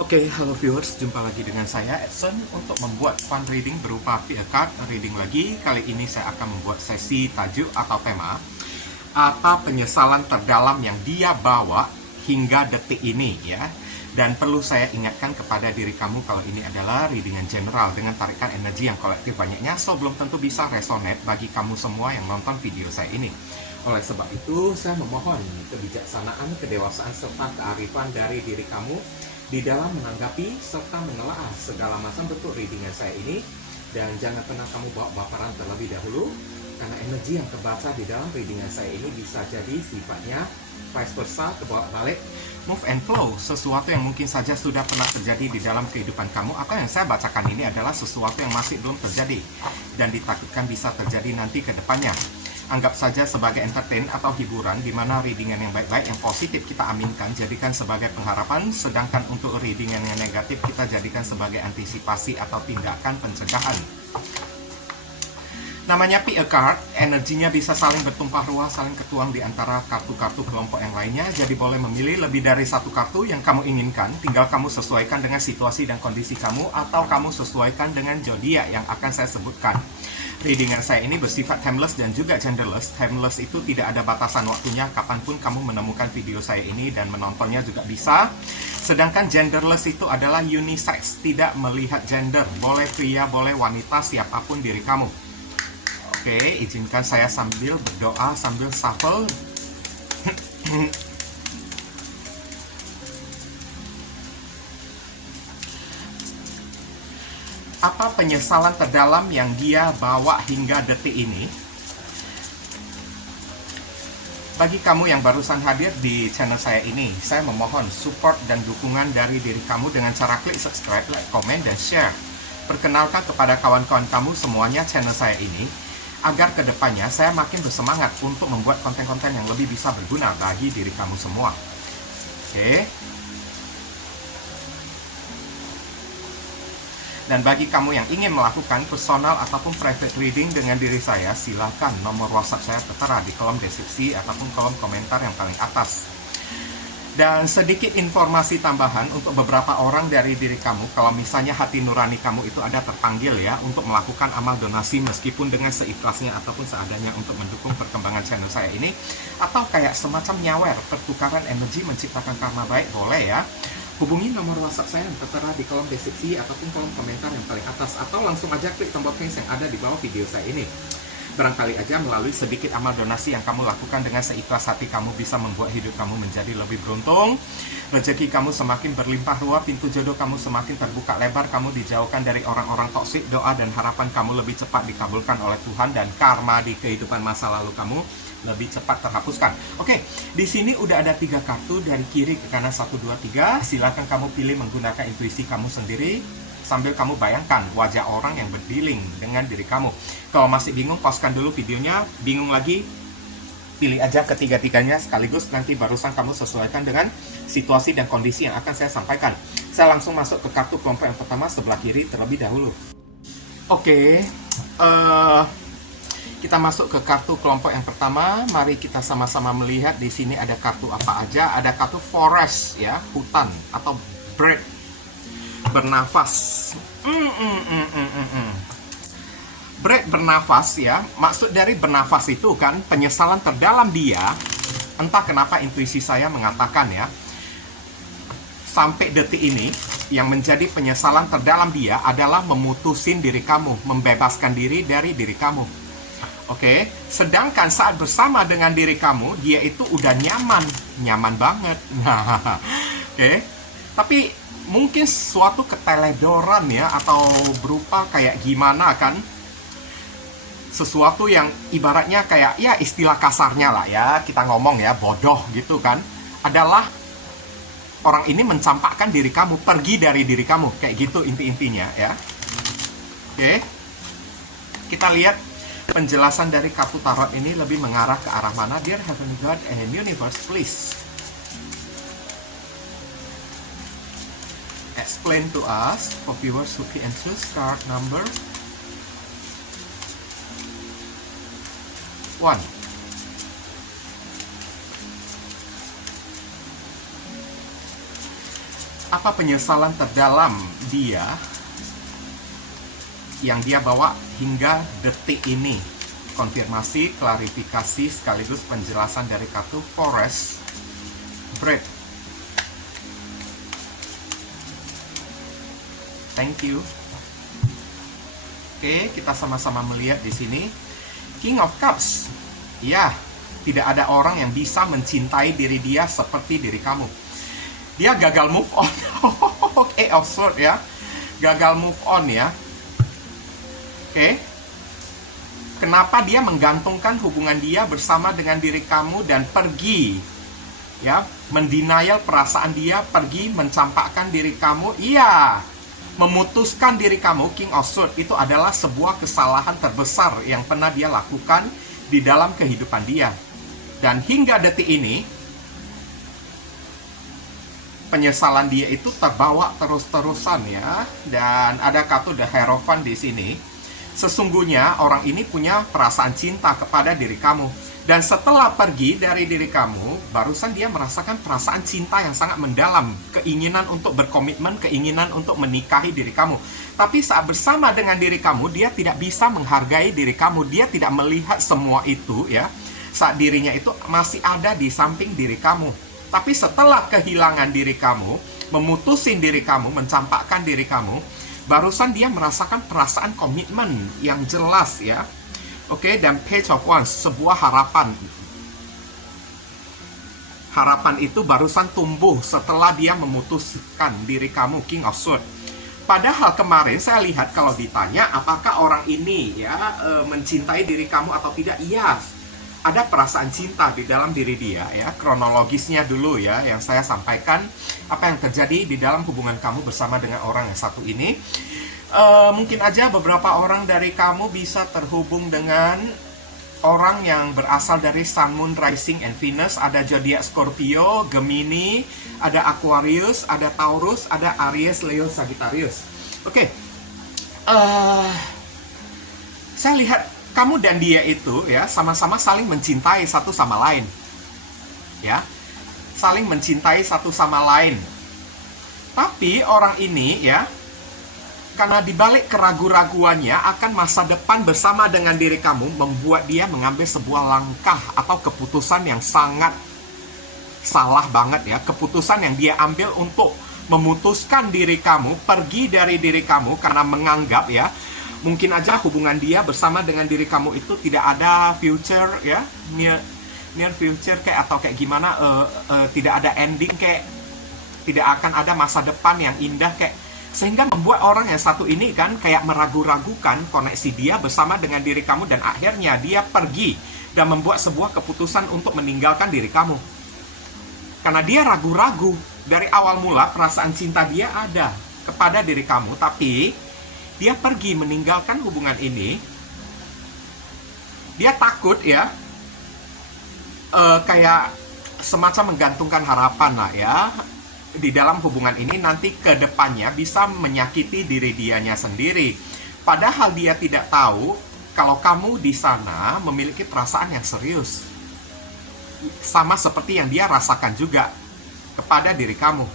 Oke, halo viewers, jumpa lagi dengan saya Edson untuk membuat fun reading berupa PA card reading lagi. Kali ini saya akan membuat sesi tajuk atau tema apa penyesalan terdalam yang dia bawa hingga detik ini ya. Dan perlu saya ingatkan kepada diri kamu kalau ini adalah readingan general dengan tarikan energi yang kolektif banyaknya, so belum tentu bisa resonate bagi kamu semua yang nonton video saya ini. Oleh sebab itu, saya memohon kebijaksanaan, kedewasaan, serta kearifan dari diri kamu di dalam menanggapi serta menelaah segala macam bentuk readingan saya ini. Dan jangan pernah kamu bawa baperan terlebih dahulu, karena energi yang terbaca di dalam readingan saya ini bisa jadi sifatnya vice versa, kebawa balik, move and flow, sesuatu yang mungkin saja sudah pernah terjadi di dalam kehidupan kamu, atau yang saya bacakan ini adalah sesuatu yang masih belum terjadi dan ditakutkan bisa terjadi nanti ke depannya. Anggap saja sebagai entertain atau hiburan, di mana readingan yang baik-baik, yang positif kita aminkan, jadikan sebagai pengharapan, sedangkan untuk readingan yang negatif kita jadikan sebagai antisipasi atau tindakan pencegahan. Namanya PA card, energinya bisa saling bertumpah ruah, saling ketuang di antara kartu-kartu kelompok yang lainnya. Jadi boleh memilih lebih dari satu kartu yang kamu inginkan. Tinggal kamu sesuaikan dengan situasi dan kondisi kamu, atau kamu sesuaikan dengan zodiak yang akan saya sebutkan. Readingan saya ini bersifat timeless dan juga genderless. Timeless itu tidak ada batasan waktunya, kapanpun kamu menemukan video saya ini dan menontonnya juga bisa. Sedangkan genderless itu adalah unisex, tidak melihat gender. Boleh pria, boleh wanita, siapapun diri kamu. Oke, izinkan saya sambil berdoa, sambil shuffle. Apa penyesalan terdalam yang dia bawa hingga detik ini? Bagi kamu yang barusan hadir di channel saya ini, saya memohon support dan dukungan dari diri kamu dengan cara klik subscribe, like, komen, dan share. Perkenalkan kepada kawan-kawan kamu semuanya channel saya ini, agar kedepannya saya makin bersemangat untuk membuat konten-konten yang lebih bisa berguna bagi diri kamu semua. Oke. Dan bagi kamu yang ingin melakukan personal ataupun private reading dengan diri saya, silakan nomor WhatsApp saya tertera di kolom deskripsi ataupun kolom komentar yang paling atas. Dan sedikit informasi tambahan untuk beberapa orang dari diri kamu, kalau misalnya hati nurani kamu itu ada terpanggil ya untuk melakukan amal donasi meskipun dengan seikhlasnya ataupun seadanya untuk mendukung perkembangan channel saya ini, atau kayak semacam nyawer, pertukaran energi menciptakan karma baik, boleh ya. Hubungi nomor WhatsApp saya yang tertera di kolom deskripsi ataupun kolom komentar yang paling atas, atau langsung aja klik tombol thanks yang ada di bawah video saya ini. Barangkali aja melalui sedikit amal donasi yang kamu lakukan dengan seikhlas hati kamu bisa membuat hidup kamu menjadi lebih beruntung, rezeki kamu semakin berlimpah ruah, pintu jodoh kamu semakin terbuka lebar, kamu dijauhkan dari orang-orang toksik, doa dan harapan kamu lebih cepat dikabulkan oleh Tuhan, dan karma di kehidupan masa lalu kamu lebih cepat terhapuskan. Oke, di sini udah ada 3 kartu dari kiri ke kanan, 1, 2, 3. Silakan kamu pilih menggunakan intuisi kamu sendiri sambil kamu bayangkan wajah orang yang berdealing dengan diri kamu. Kalau masih bingung, pauskan dulu videonya. Bingung lagi, pilih aja ketiga-tiganya sekaligus, nanti barusan kamu sesuaikan dengan situasi dan kondisi yang akan saya sampaikan. Saya langsung masuk ke kartu kelompok yang pertama sebelah kiri terlebih dahulu. Oke, kita masuk ke kartu kelompok yang pertama. Mari kita sama-sama melihat di sini ada kartu apa aja. Ada kartu forest ya, hutan atau breath, bernafas. Breath, bernafas ya. Maksud dari bernafas itu kan penyesalan terdalam dia. Entah kenapa intuisi saya mengatakan ya, sampai detik ini yang menjadi penyesalan terdalam dia adalah memutusin diri kamu, membebaskan diri dari diri kamu. Oke, sedangkan saat bersama dengan diri kamu, dia itu udah nyaman banget. Oke, tapi mungkin suatu keteledoran ya, atau berupa kayak gimana kan, sesuatu yang ibaratnya kayak ya istilah kasarnya lah ya, kita ngomong ya, bodoh gitu kan, adalah orang ini mencampakkan diri kamu, pergi dari diri kamu, kayak gitu inti-intinya ya. Oke, kita lihat penjelasan dari kartu tarot ini lebih mengarah ke arah mana. Dear Heavenly God and Universe, please explain to us for viewers who can choose card number 1. Apa penyesalan terdalam dia yang dia bawa hingga detik ini? Konfirmasi, klarifikasi, sekaligus penjelasan dari kartu Forest Bread. Thank you. Oke, kita sama-sama melihat di sini King of Cups. Ya, tidak ada orang yang bisa mencintai diri dia seperti diri kamu. Dia gagal move on. Oke, of Swords ya. Gagal move on ya. Oke. Kenapa dia menggantungkan hubungan dia bersama dengan diri kamu dan pergi? Ya, mendenial perasaan dia, pergi mencampakkan diri kamu. Iya. Memutuskan diri kamu, King of Swords, itu adalah sebuah kesalahan terbesar yang pernah dia lakukan di dalam kehidupan dia. Dan hingga detik ini, penyesalan dia itu terbawa terus-terusan ya. Dan ada kartu The Hierophant di sini. Sesungguhnya orang ini punya perasaan cinta kepada diri kamu. Dan setelah pergi dari diri kamu, barusan dia merasakan perasaan cinta yang sangat mendalam. Keinginan untuk berkomitmen, keinginan untuk menikahi diri kamu. Tapi saat bersama dengan diri kamu, dia tidak bisa menghargai diri kamu. Dia tidak melihat semua itu ya. Saat dirinya itu masih ada di samping diri kamu. Tapi setelah kehilangan diri kamu, memutusin diri kamu, mencampakkan diri kamu, barusan dia merasakan perasaan komitmen yang jelas ya. Oke, dan Page of Wands, sebuah harapan. Harapan itu barusan tumbuh setelah dia memutuskan diri kamu, King of Swords. Padahal kemarin saya lihat kalau ditanya apakah orang ini ya mencintai diri kamu atau tidak, iya, ada perasaan cinta di dalam diri dia ya. Kronologisnya dulu ya yang saya sampaikan, apa yang terjadi di dalam hubungan kamu bersama dengan orang yang satu ini. Mungkin aja beberapa orang dari kamu bisa terhubung dengan orang yang berasal dari Sun, Moon, Rising, and Venus. Ada zodiak Scorpio, Gemini, ada Aquarius, ada Taurus, ada Aries, Leo, Sagittarius. Oke. Saya lihat kamu dan dia itu ya sama-sama saling mencintai satu sama lain. Ya. Saling mencintai satu sama lain. Tapi orang ini ya, karena dibalik keraguan-raguannya akan masa depan bersama dengan diri kamu, membuat dia mengambil sebuah langkah atau keputusan yang sangat salah banget ya. Keputusan yang dia ambil untuk memutuskan diri kamu, pergi dari diri kamu karena menganggap ya, mungkin aja hubungan dia bersama dengan diri kamu itu tidak ada future ya, near future kayak atau kayak gimana, tidak ada ending, kayak tidak akan ada masa depan yang indah kayak. Sehingga membuat orang yang satu ini kan kayak meragu-ragukan koneksi dia bersama dengan diri kamu. Dan akhirnya dia pergi dan membuat sebuah keputusan untuk meninggalkan diri kamu. Karena dia ragu-ragu. Dari awal mula perasaan cinta dia ada kepada diri kamu. Tapi dia pergi meninggalkan hubungan ini. Dia takut ya, kayak semacam menggantungkan harapan lah ya, di dalam hubungan ini nanti ke depannya bisa menyakiti diri dianya sendiri. Padahal dia tidak tahu kalau kamu di sana memiliki perasaan yang serius. Sama seperti yang dia rasakan juga kepada diri kamu.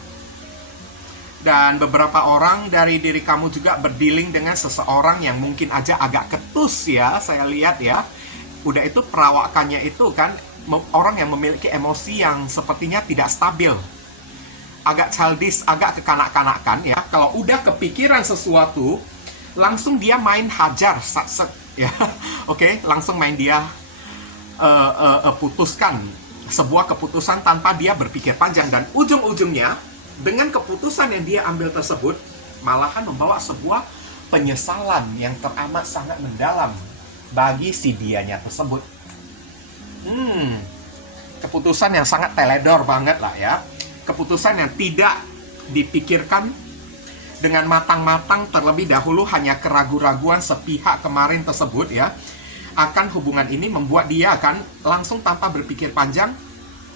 Dan beberapa orang dari diri kamu juga berdealing dengan seseorang yang mungkin aja agak ketus ya, saya lihat ya. Udah itu perawakannya itu kan orang yang memiliki emosi yang sepertinya tidak stabil. Agak childish, agak kekanak-kanakan ya. Kalau udah kepikiran sesuatu, langsung dia main hajar, ya. Oke, langsung main dia putuskan sebuah keputusan tanpa dia berpikir panjang. Dan ujung-ujungnya, dengan keputusan yang dia ambil tersebut, malahan membawa sebuah penyesalan yang teramat sangat mendalam bagi si dianya tersebut. Keputusan yang sangat teledor banget lah ya. Keputusan yang tidak dipikirkan dengan matang-matang terlebih dahulu, hanya keraguan-raguan sepihak kemarin tersebut ya, akan hubungan ini membuat dia akan langsung tanpa berpikir panjang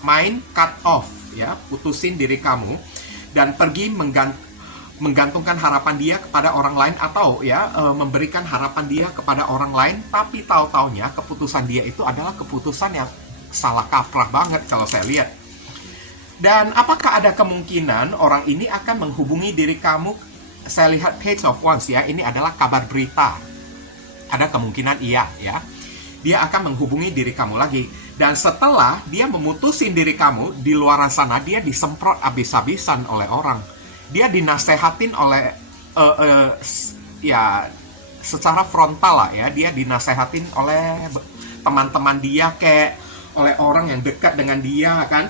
main cut off ya, putusin diri kamu dan pergi menggantungkan harapan dia kepada orang lain atau ya memberikan harapan dia kepada orang lain. Tapi tahu-taunya keputusan dia itu adalah keputusan yang salah kaprah banget kalau saya lihat. Dan apakah ada kemungkinan orang ini akan menghubungi diri kamu? Saya lihat Page of Wands ya, ini adalah kabar berita. Ada kemungkinan iya ya. Dia akan menghubungi diri kamu lagi. Dan setelah dia memutusin diri kamu, di luar sana dia disemprot habis-habisan oleh orang. Dia dinasehatin oleh ya secara frontal lah ya. Dia dinasehatin oleh teman-teman dia, kayak oleh orang yang dekat dengan dia kan.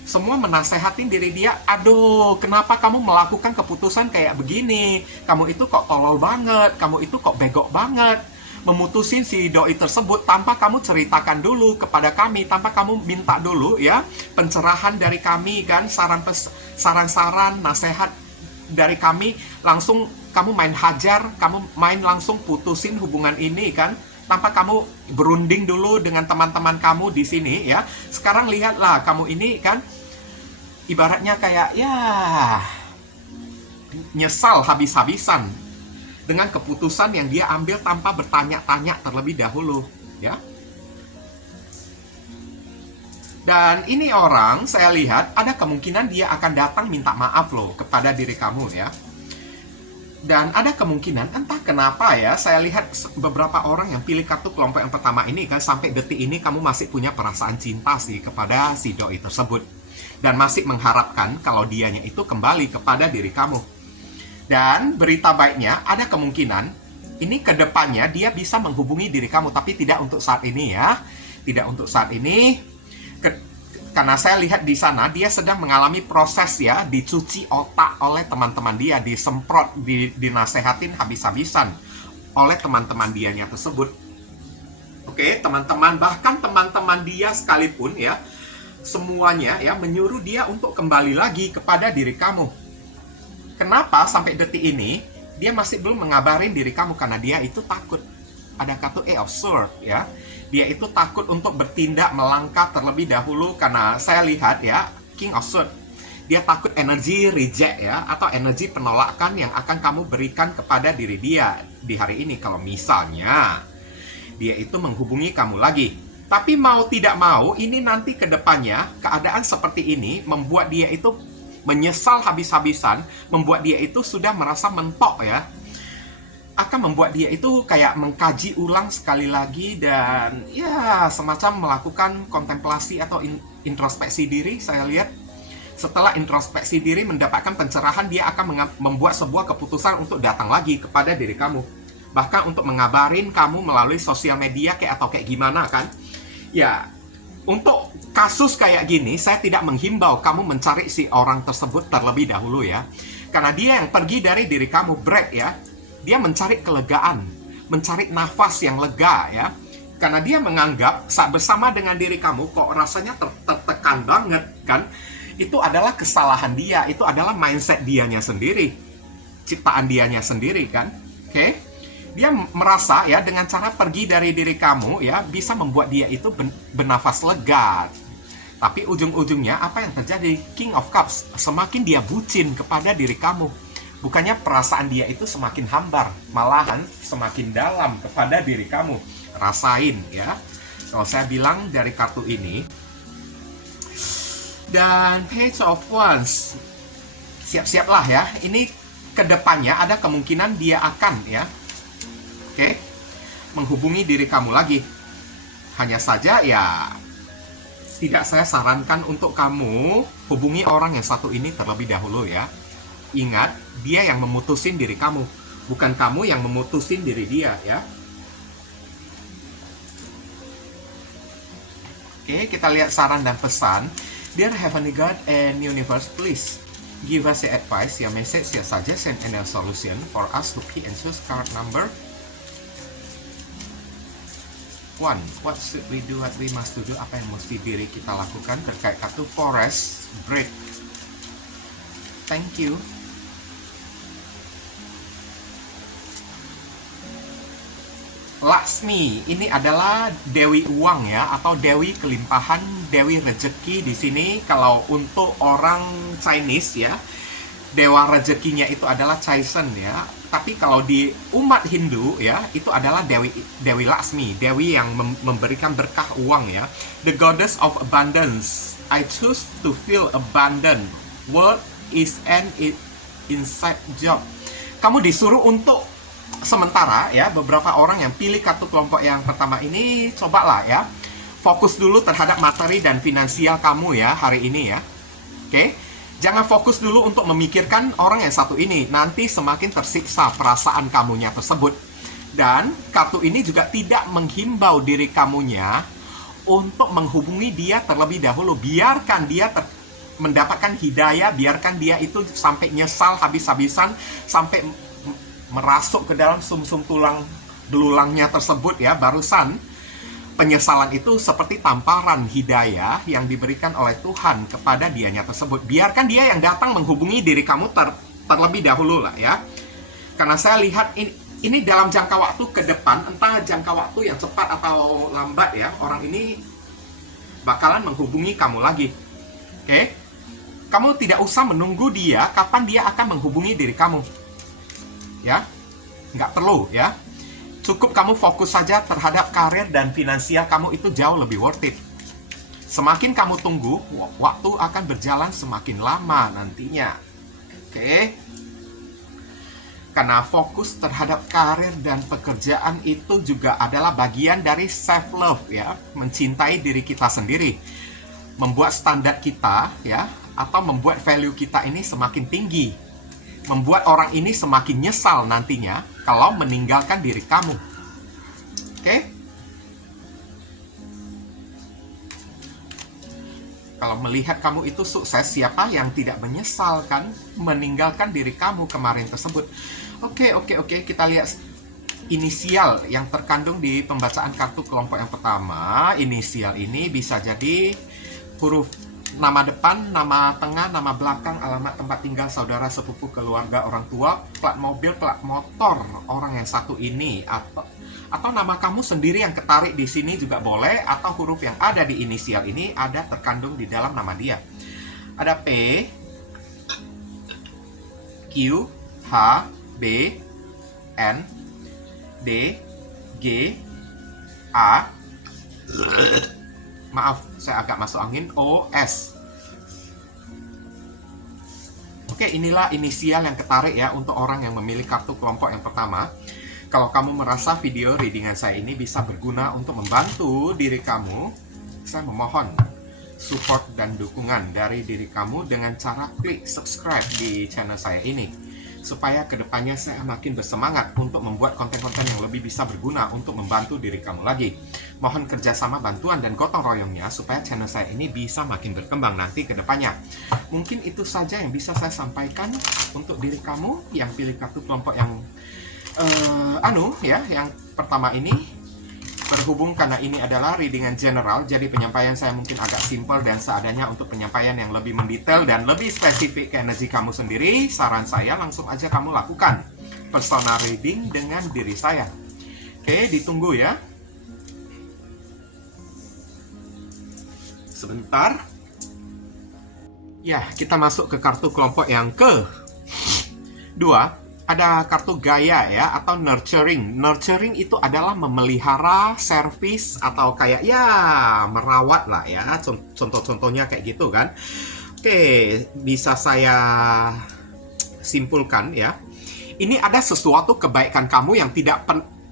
Semua menasehatin diri dia, aduh kenapa kamu melakukan keputusan kayak begini, kamu itu kok tolol banget, kamu itu kok bego banget, memutusin si doi tersebut tanpa kamu ceritakan dulu kepada kami, tanpa kamu minta dulu ya pencerahan dari kami kan, saran-saran, nasihat dari kami, langsung kamu main hajar, kamu main langsung putusin hubungan ini kan, tanpa kamu berunding dulu dengan teman-teman kamu di sini ya. Sekarang lihatlah kamu ini kan, ibaratnya kayak ya nyesal habis-habisan dengan keputusan yang dia ambil tanpa bertanya-tanya terlebih dahulu ya. Dan ini orang, saya lihat ada kemungkinan dia akan datang minta maaf loh kepada diri kamu ya. Dan ada kemungkinan, entah kenapa ya, saya lihat beberapa orang yang pilih kartu kelompok yang pertama ini kan, sampai detik ini kamu masih punya perasaan cinta sih kepada si doi tersebut. Dan masih mengharapkan kalau dianya itu kembali kepada diri kamu. Dan berita baiknya, ada kemungkinan ini ke depannya dia bisa menghubungi diri kamu, tapi tidak untuk saat ini ya. Tidak untuk saat ini. Karena saya lihat di sana dia sedang mengalami proses ya, dicuci otak oleh teman-teman dia, disemprot, dinasehatin habis-habisan oleh teman-teman dianya tersebut. Oke, teman-teman, bahkan teman-teman dia sekalipun ya, semuanya ya menyuruh dia untuk kembali lagi kepada diri kamu. Kenapa sampai detik ini dia masih belum mengabarin diri kamu? Karena dia itu takut. Ada kartu A of Swords ya. Dia itu takut untuk bertindak, melangkah terlebih dahulu, karena saya lihat ya King of Swords. Dia takut energi reject ya, atau energi penolakan yang akan kamu berikan kepada diri dia di hari ini. Kalau misalnya dia itu menghubungi kamu lagi. Tapi mau tidak mau, ini nanti ke depannya, keadaan seperti ini membuat dia itu menyesal habis-habisan, membuat dia itu sudah merasa mentok ya. Akan membuat dia itu kayak mengkaji ulang sekali lagi, dan ya semacam melakukan kontemplasi atau introspeksi diri. Saya lihat setelah introspeksi diri mendapatkan pencerahan, dia akan membuat sebuah keputusan untuk datang lagi kepada diri kamu. Bahkan untuk mengabarin kamu melalui sosial media atau kayak gimana kan. Ya, untuk kasus kayak gini, saya tidak menghimbau kamu mencari si orang tersebut terlebih dahulu ya. Karena dia yang pergi dari diri kamu, break ya. Dia mencari kelegaan, mencari nafas yang lega ya. Karena dia menganggap saat bersama dengan diri kamu kok rasanya tertekan banget kan. Itu adalah kesalahan dia, itu adalah mindset dianya sendiri. Ciptaan dianya sendiri kan. Oke? Dia merasa ya dengan cara pergi dari diri kamu ya bisa membuat dia itu bernafas lega. Tapi ujung-ujungnya apa yang terjadi? King of Cups, semakin dia bucin kepada diri kamu. Bukannya perasaan dia itu semakin hambar, malahan semakin dalam kepada diri kamu. Rasain ya. Kalau saya bilang dari kartu ini. Dan Page of Wands, siap-siaplah ya. Ini kedepannya ada kemungkinan dia akan ya, oke, menghubungi diri kamu lagi. Hanya saja ya tidak saya sarankan untuk kamu hubungi orang yang satu ini terlebih dahulu ya. Ingat, dia yang memutusin diri kamu, bukan kamu yang memutusin diri dia ya. Oke, kita lihat saran dan pesan. Dear Heavenly God and Universe, please give us your advice, your message, your suggestion, and your solution for us to pick and choose card number 1. What should we do? What we must do? Apa yang mesti diri kita lakukan terkait kartu Forest Break? Thank you. Laksmi, ini adalah Dewi Uang ya, atau Dewi Kelimpahan, Dewi Rezeki di sini. Kalau untuk orang Chinese ya, dewa rezekinya itu adalah Chaisen ya. Tapi kalau di umat Hindu ya, itu adalah Dewi Laksmi, Dewi yang memberikan berkah uang ya. The Goddess of Abundance. I choose to feel abandoned. Work is an inside job. Kamu disuruh untuk sementara ya, beberapa orang yang pilih kartu kelompok yang pertama ini, cobalah ya, fokus dulu terhadap materi dan finansial kamu ya hari ini ya. Oke, jangan fokus dulu untuk memikirkan orang yang satu ini. Nanti semakin tersiksa perasaan kamunya tersebut. Dan kartu ini juga tidak menghimbau diri kamunya untuk menghubungi dia terlebih dahulu. Biarkan dia mendapatkan hidayah, biarkan dia itu sampai nyesal habis-habisan, sampai merasuk ke dalam sumsum tulang belulangnya tersebut ya, barusan. Penyesalan itu seperti tamparan hidayah yang diberikan oleh Tuhan kepada dianya tersebut. Biarkan dia yang datang menghubungi diri kamu terlebih dahulu lah ya. Karena saya lihat ini dalam jangka waktu ke depan, entah jangka waktu yang cepat atau lambat ya, orang ini bakalan menghubungi kamu lagi. Oke? Kamu tidak usah menunggu dia kapan dia akan menghubungi diri kamu. Ya? Nggak perlu ya. Cukup kamu fokus saja terhadap karir dan finansial kamu, itu jauh lebih worth it. Semakin kamu tunggu, waktu akan berjalan semakin lama nantinya. Oke? Karena fokus terhadap karir dan pekerjaan itu juga adalah bagian dari self-love ya. Mencintai diri kita sendiri. Membuat standar kita ya, atau membuat value kita ini semakin tinggi. Membuat orang ini semakin nyesal nantinya kalau meninggalkan diri kamu. Oke? Kalau melihat kamu itu sukses, siapa yang tidak menyesalkan meninggalkan diri kamu kemarin tersebut? Oke, kita lihat inisial yang terkandung di pembacaan kartu kelompok yang pertama. Inisial ini bisa jadi huruf nama depan, nama tengah, nama belakang, alamat tempat tinggal saudara, sepupu, keluarga, orang tua, plat mobil, plat motor orang yang satu ini, atau nama kamu sendiri yang ketarik di sini juga boleh, atau huruf yang ada di inisial ini ada terkandung di dalam nama dia. Ada P, Q, H, B, N, D, G, A, maaf, saya agak masuk angin, O, S. Oke, inilah inisial yang ketarik ya untuk orang yang memilih kartu kelompok yang pertama. Kalau kamu merasa video readingan saya ini bisa berguna untuk membantu diri kamu, saya memohon support dan dukungan dari diri kamu dengan cara klik subscribe di channel saya ini, supaya kedepannya saya makin bersemangat untuk membuat konten-konten yang lebih bisa berguna untuk membantu diri kamu lagi. Mohon kerjasama, bantuan, dan gotong royongnya supaya channel saya ini bisa makin berkembang nanti ke depannya. Mungkin itu saja yang bisa saya sampaikan untuk diri kamu yang pilih kartu kelompok yang yang pertama ini. Berhubung karena ini adalah readingan general, jadi penyampaian saya mungkin agak simpel dan seadanya. Untuk penyampaian yang lebih mendetail dan lebih spesifik ke energi kamu sendiri, saran saya langsung aja kamu lakukan personal reading dengan diri saya. Oke, ditunggu ya. Sebentar. Ya, kita masuk ke kartu kelompok yang kedua. Ada kartu Gaia ya, atau nurturing. Nurturing itu adalah memelihara, servis, atau kayak ya merawat lah ya. Contoh-contohnya kayak gitu kan. Oke, bisa saya simpulkan ya. Ini ada sesuatu kebaikan kamu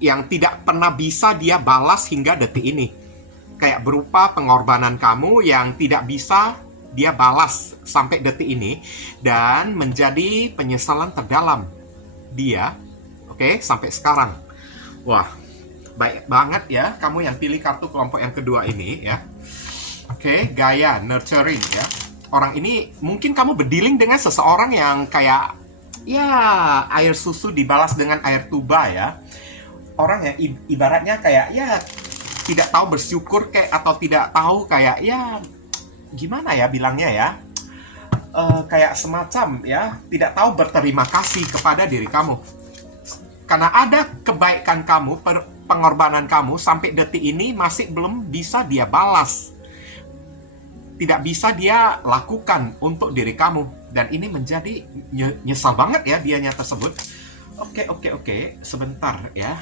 yang tidak pernah bisa dia balas hingga detik ini. Kayak berupa pengorbanan kamu yang tidak bisa dia balas sampai detik ini, dan menjadi penyesalan terdalam dia, oke, sampai sekarang. Wah, baik banget ya kamu yang pilih kartu kelompok yang kedua ini ya. Oke, Gaia, nurturing ya. Orang ini mungkin kamu berdealing dengan seseorang yang kayak ya air susu dibalas dengan air tuba ya. Orang yang ibaratnya kayak ya tidak tahu bersyukur kayak, atau tidak tahu kayak ya gimana ya bilangnya ya. Kayak semacam ya tidak tahu berterima kasih kepada diri kamu karena ada kebaikan kamu, pengorbanan kamu sampai detik ini masih belum bisa dia balas, tidak bisa dia lakukan untuk diri kamu, dan ini menjadi nyesal banget ya dianya tersebut. Oke, sebentar ya,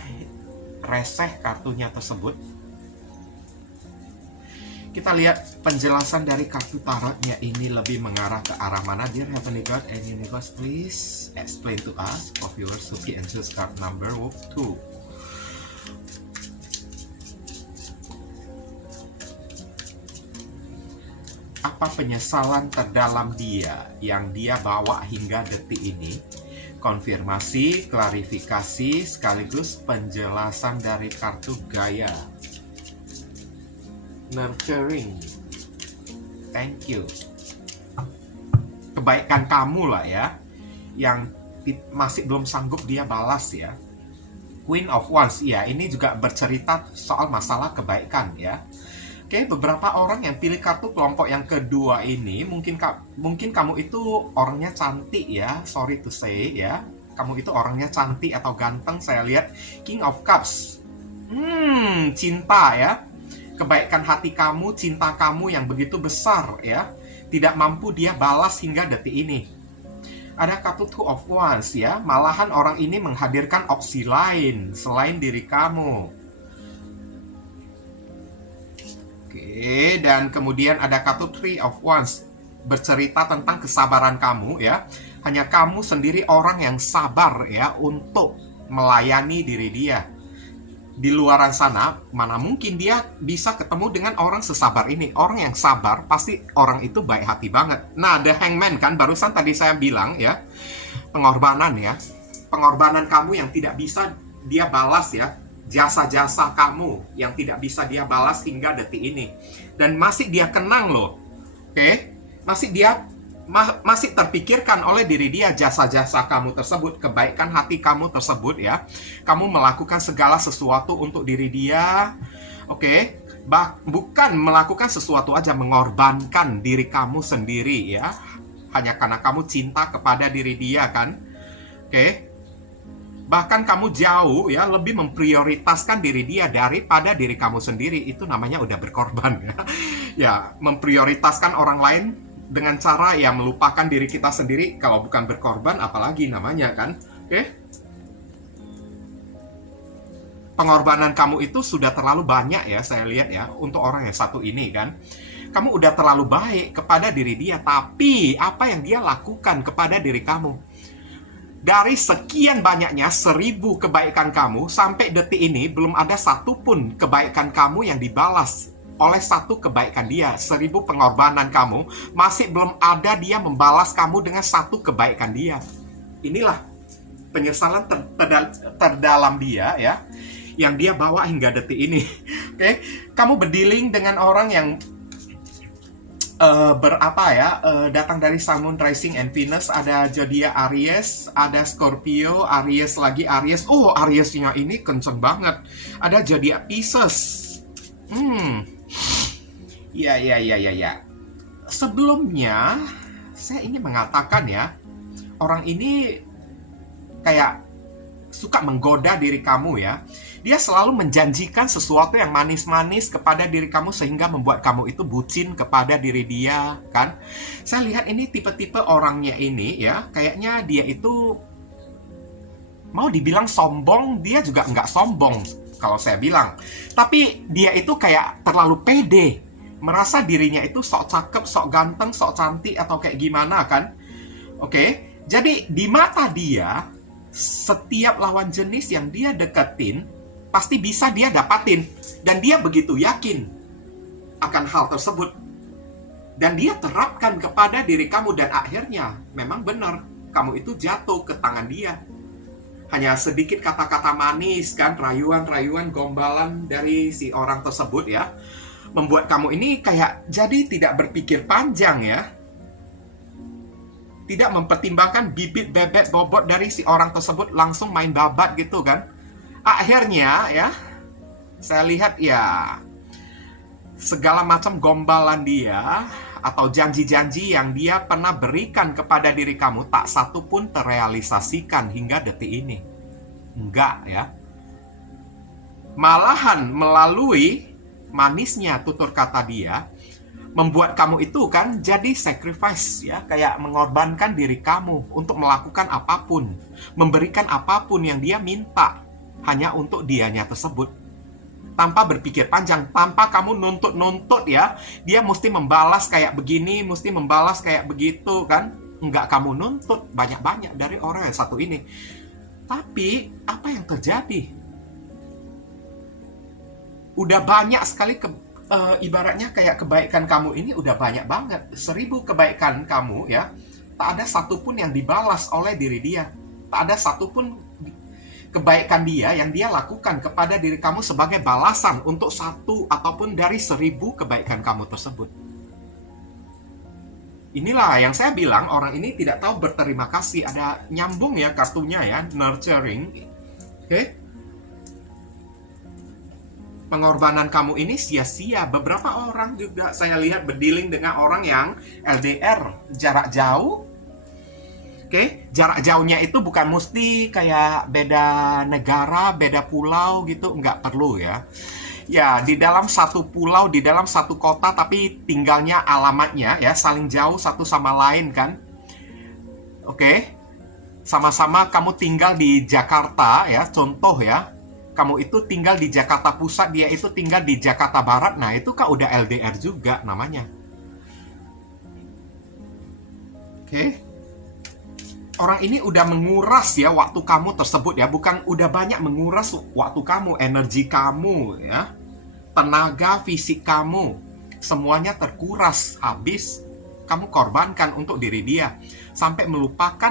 reseh kartunya tersebut. Kita lihat penjelasan dari kartu tarotnya ini lebih mengarah ke arah mana. Dear Heavenly God and Universe, please explain to us for viewers who can choose card number 2. Apa penyesalan terdalam dia yang dia bawa hingga detik ini? Konfirmasi, klarifikasi, sekaligus penjelasan dari kartu Gaia. Nurturing. Thank you. Kebaikan kamu lah ya, yang masih belum sanggup dia balas ya. Queen of Wands, ya ini juga bercerita soal masalah kebaikan ya. Oke, beberapa orang yang pilih kartu kelompok yang kedua ini, mungkin kamu itu orangnya cantik ya, sorry to say ya. Kamu itu orangnya cantik atau ganteng, saya lihat King of Cups. Cinta ya. Kebaikan hati kamu, cinta kamu yang begitu besar ya, tidak mampu dia balas hingga detik ini. Ada kartu Two of Wands ya, malahan orang ini menghadirkan opsi lain selain diri kamu. Oke, dan kemudian ada kartu Three of Wands, bercerita tentang kesabaran kamu ya. Hanya kamu sendiri orang yang sabar ya untuk melayani diri dia. Di luaran sana, mana mungkin dia bisa ketemu dengan orang sesabar ini. Orang yang sabar, pasti orang itu baik hati banget. Nah, The Hangman kan, barusan tadi saya bilang ya, pengorbanan ya. Pengorbanan kamu yang tidak bisa dia balas ya. Jasa-jasa kamu yang tidak bisa dia balas hingga detik ini. Dan masih dia kenang loh. Oke? Masih terpikirkan oleh diri dia jasa-jasa kamu tersebut, kebaikan hati kamu tersebut ya. Kamu melakukan segala sesuatu untuk diri dia. Oke? Bukan melakukan sesuatu aja, mengorbankan diri kamu sendiri ya. Hanya karena kamu cinta kepada diri dia kan. Oke? Bahkan kamu jauh ya, lebih memprioritaskan diri dia daripada diri kamu sendiri. Itu namanya udah berkorban ya. Ya, memprioritaskan orang lain dengan cara yang melupakan diri kita sendiri. Kalau bukan berkorban, apalagi namanya kan. Oke? Pengorbanan kamu itu sudah terlalu banyak ya, saya lihat ya, untuk orang yang satu ini kan. Kamu udah terlalu baik kepada diri dia, tapi apa yang dia lakukan kepada diri kamu? Dari sekian banyaknya 1000 kebaikan kamu, sampai detik ini belum ada satupun kebaikan kamu yang dibalas oleh satu kebaikan dia. 1000 pengorbanan kamu, masih belum ada dia membalas kamu dengan satu kebaikan dia. Inilah penyesalan terdalam dia ya, yang dia bawa hingga detik ini. Oke, kamu berdealing dengan orang yang datang dari Sun, Moon, Rising, and Venus. Ada zodiak Aries, ada Scorpio, Aries lagi Aries. Oh, Ariesnya ini kenceng banget. Ada zodiak Pisces. Ya. Sebelumnya, saya ingin mengatakan ya, orang ini kayak suka menggoda diri kamu ya. Dia selalu menjanjikan sesuatu yang manis-manis kepada diri kamu sehingga membuat kamu itu bucin kepada diri dia kan. Saya lihat ini tipe-tipe orangnya ini ya, kayaknya dia itu mau dibilang sombong, dia juga nggak sombong kalau saya bilang. Tapi dia itu kayak terlalu pede, merasa dirinya itu sok cakep, sok ganteng, sok cantik atau kayak gimana kan. Oke, jadi di mata dia, setiap lawan jenis yang dia deketin pasti bisa dia dapatin. Dan dia begitu yakin akan hal tersebut. Dan dia terapkan kepada diri kamu. Dan akhirnya memang benar, kamu itu jatuh ke tangan dia. Hanya sedikit kata-kata manis kan, rayuan-rayuan, gombalan dari si orang tersebut ya, membuat kamu ini kayak jadi tidak berpikir panjang ya. Tidak mempertimbangkan bibit bebek bobot dari si orang tersebut, langsung main babat gitu kan. Akhirnya ya, saya lihat ya, segala macam gombalan dia atau janji-janji yang dia pernah berikan kepada diri kamu, tak satu pun terrealisasikan hingga detik ini. Enggak ya. Malahan melalui manisnya tutur kata dia, membuat kamu itu kan jadi sacrifice ya, kayak mengorbankan diri kamu untuk melakukan apapun, memberikan apapun yang dia minta hanya untuk dianya tersebut. tanpa berpikir panjang, tanpa kamu nuntut-nuntut ya. Dia mesti membalas kayak begini, mesti membalas kayak begitu kan. Enggak kamu nuntut banyak-banyak dari orang yang satu ini. Tapi apa yang terjadi? Udah banyak sekali ibaratnya kayak kebaikan kamu ini udah banyak banget. 1000 kebaikan kamu ya, tak ada satupun yang dibalas oleh diri dia. Tak ada satupun kebaikan dia yang dia lakukan kepada diri kamu sebagai balasan untuk 1 ataupun dari 1000 kebaikan kamu tersebut. Inilah yang saya bilang, orang ini tidak tahu berterima kasih. Ada nyambung ya kartunya ya, nurturing. Oke? Pengorbanan kamu ini sia-sia. Beberapa orang juga saya lihat berdealing dengan orang yang LDR, jarak jauh. Oke, jarak jauhnya itu bukan mesti kayak beda negara, beda pulau gitu, nggak perlu ya. Ya, di dalam satu pulau, di dalam satu kota, tapi tinggalnya alamatnya ya, saling jauh satu sama lain kan. Oke, sama-sama kamu tinggal di Jakarta ya, contoh ya. Kamu itu tinggal di Jakarta Pusat, dia itu tinggal di Jakarta Barat. Nah, itu kan udah LDR juga namanya. Oke. Orang ini udah menguras ya waktu kamu tersebut ya. Bukan udah banyak menguras waktu kamu, energi kamu ya. Tenaga fisik kamu. Semuanya terkuras, habis. Kamu korbankan untuk diri dia. Sampai melupakan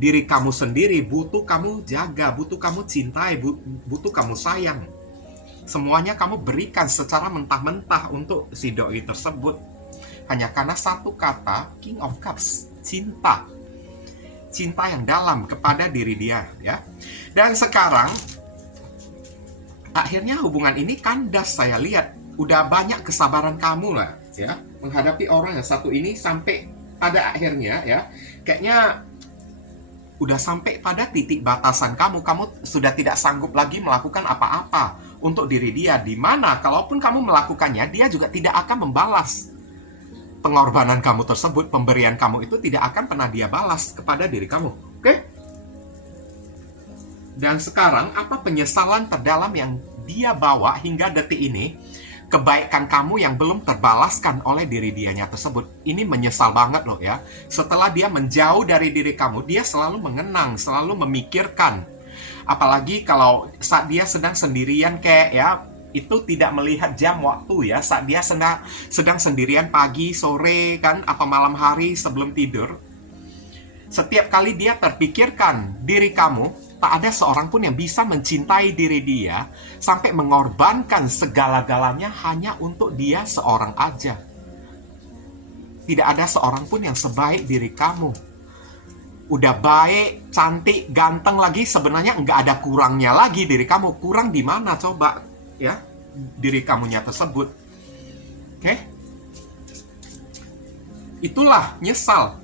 diri kamu sendiri, butuh kamu jaga, butuh kamu cintai, butuh kamu sayang. Semuanya kamu berikan secara mentah-mentah untuk si doi tersebut. Hanya karena satu kata, King of Cups, cinta. Cinta yang dalam kepada diri dia ya. Dan sekarang akhirnya hubungan ini kandas, saya lihat. Udah banyak kesabaran kamu lah ya menghadapi orang yang satu ini sampai pada akhirnya ya. Kayaknya udah sampai pada titik batasan kamu sudah tidak sanggup lagi melakukan apa-apa untuk diri dia, di mana kalaupun kamu melakukannya, dia juga tidak akan membalas pengorbanan kamu tersebut, pemberian kamu itu tidak akan pernah dia balas kepada diri kamu. Oke? Dan sekarang, apa penyesalan terdalam yang dia bawa hingga detik ini? Kebaikan kamu yang belum terbalaskan oleh diri dianya tersebut. Ini menyesal banget loh ya. Setelah dia menjauh dari diri kamu, dia selalu mengenang, selalu memikirkan. Apalagi kalau saat dia sedang sendirian kayak ya, itu tidak melihat jam waktu ya. Saat dia sedang sendirian pagi, sore kan, atau malam hari sebelum tidur. Setiap kali dia terpikirkan diri kamu, tak ada seorang pun yang bisa mencintai diri dia sampai mengorbankan segala-galanya hanya untuk dia seorang aja. Tidak ada seorang pun yang sebaik diri kamu. Udah baik, cantik, ganteng lagi, sebenarnya nggak ada kurangnya lagi diri kamu. Kurang di mana coba ya diri kamunya tersebut. Oke? Itulah nyesal.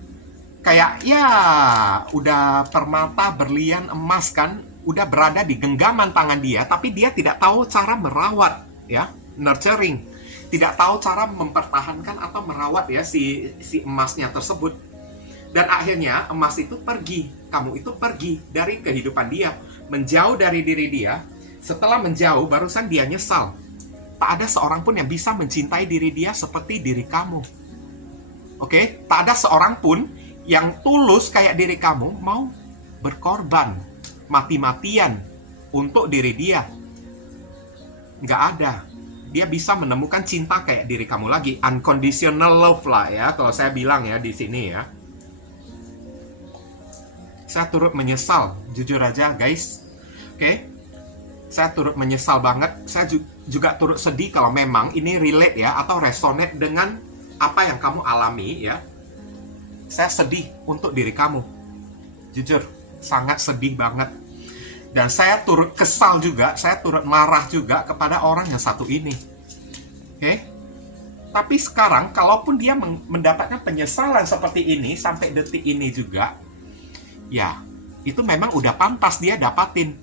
Kayak ya udah permata, berlian, emas kan, udah berada di genggaman tangan dia, tapi dia tidak tahu cara merawat ya, nurturing, tidak tahu cara mempertahankan atau merawat ya si emasnya tersebut. Dan akhirnya emas itu pergi, kamu itu pergi dari kehidupan dia, menjauh dari diri dia. Setelah menjauh, barusan dia nyesal. Tak ada seorang pun yang bisa mencintai diri dia seperti diri kamu. Oke, tak ada seorang pun yang tulus kayak diri kamu mau berkorban mati-matian untuk diri dia. Nggak ada. Dia bisa menemukan cinta kayak diri kamu lagi. Unconditional love lah ya, kalau saya bilang ya di sini ya. Saya turut menyesal, jujur aja guys. Oke, saya turut menyesal banget. Saya juga turut sedih kalau memang ini relate ya, atau resonate dengan apa yang kamu alami ya. Saya sedih untuk diri kamu. Jujur, sangat sedih banget. Dan saya turut kesal juga, saya turut marah juga kepada orang yang satu ini. Oke? Tapi sekarang, kalaupun dia mendapatkan penyesalan seperti ini, sampai detik ini juga, ya, itu memang udah pantas dia dapatin.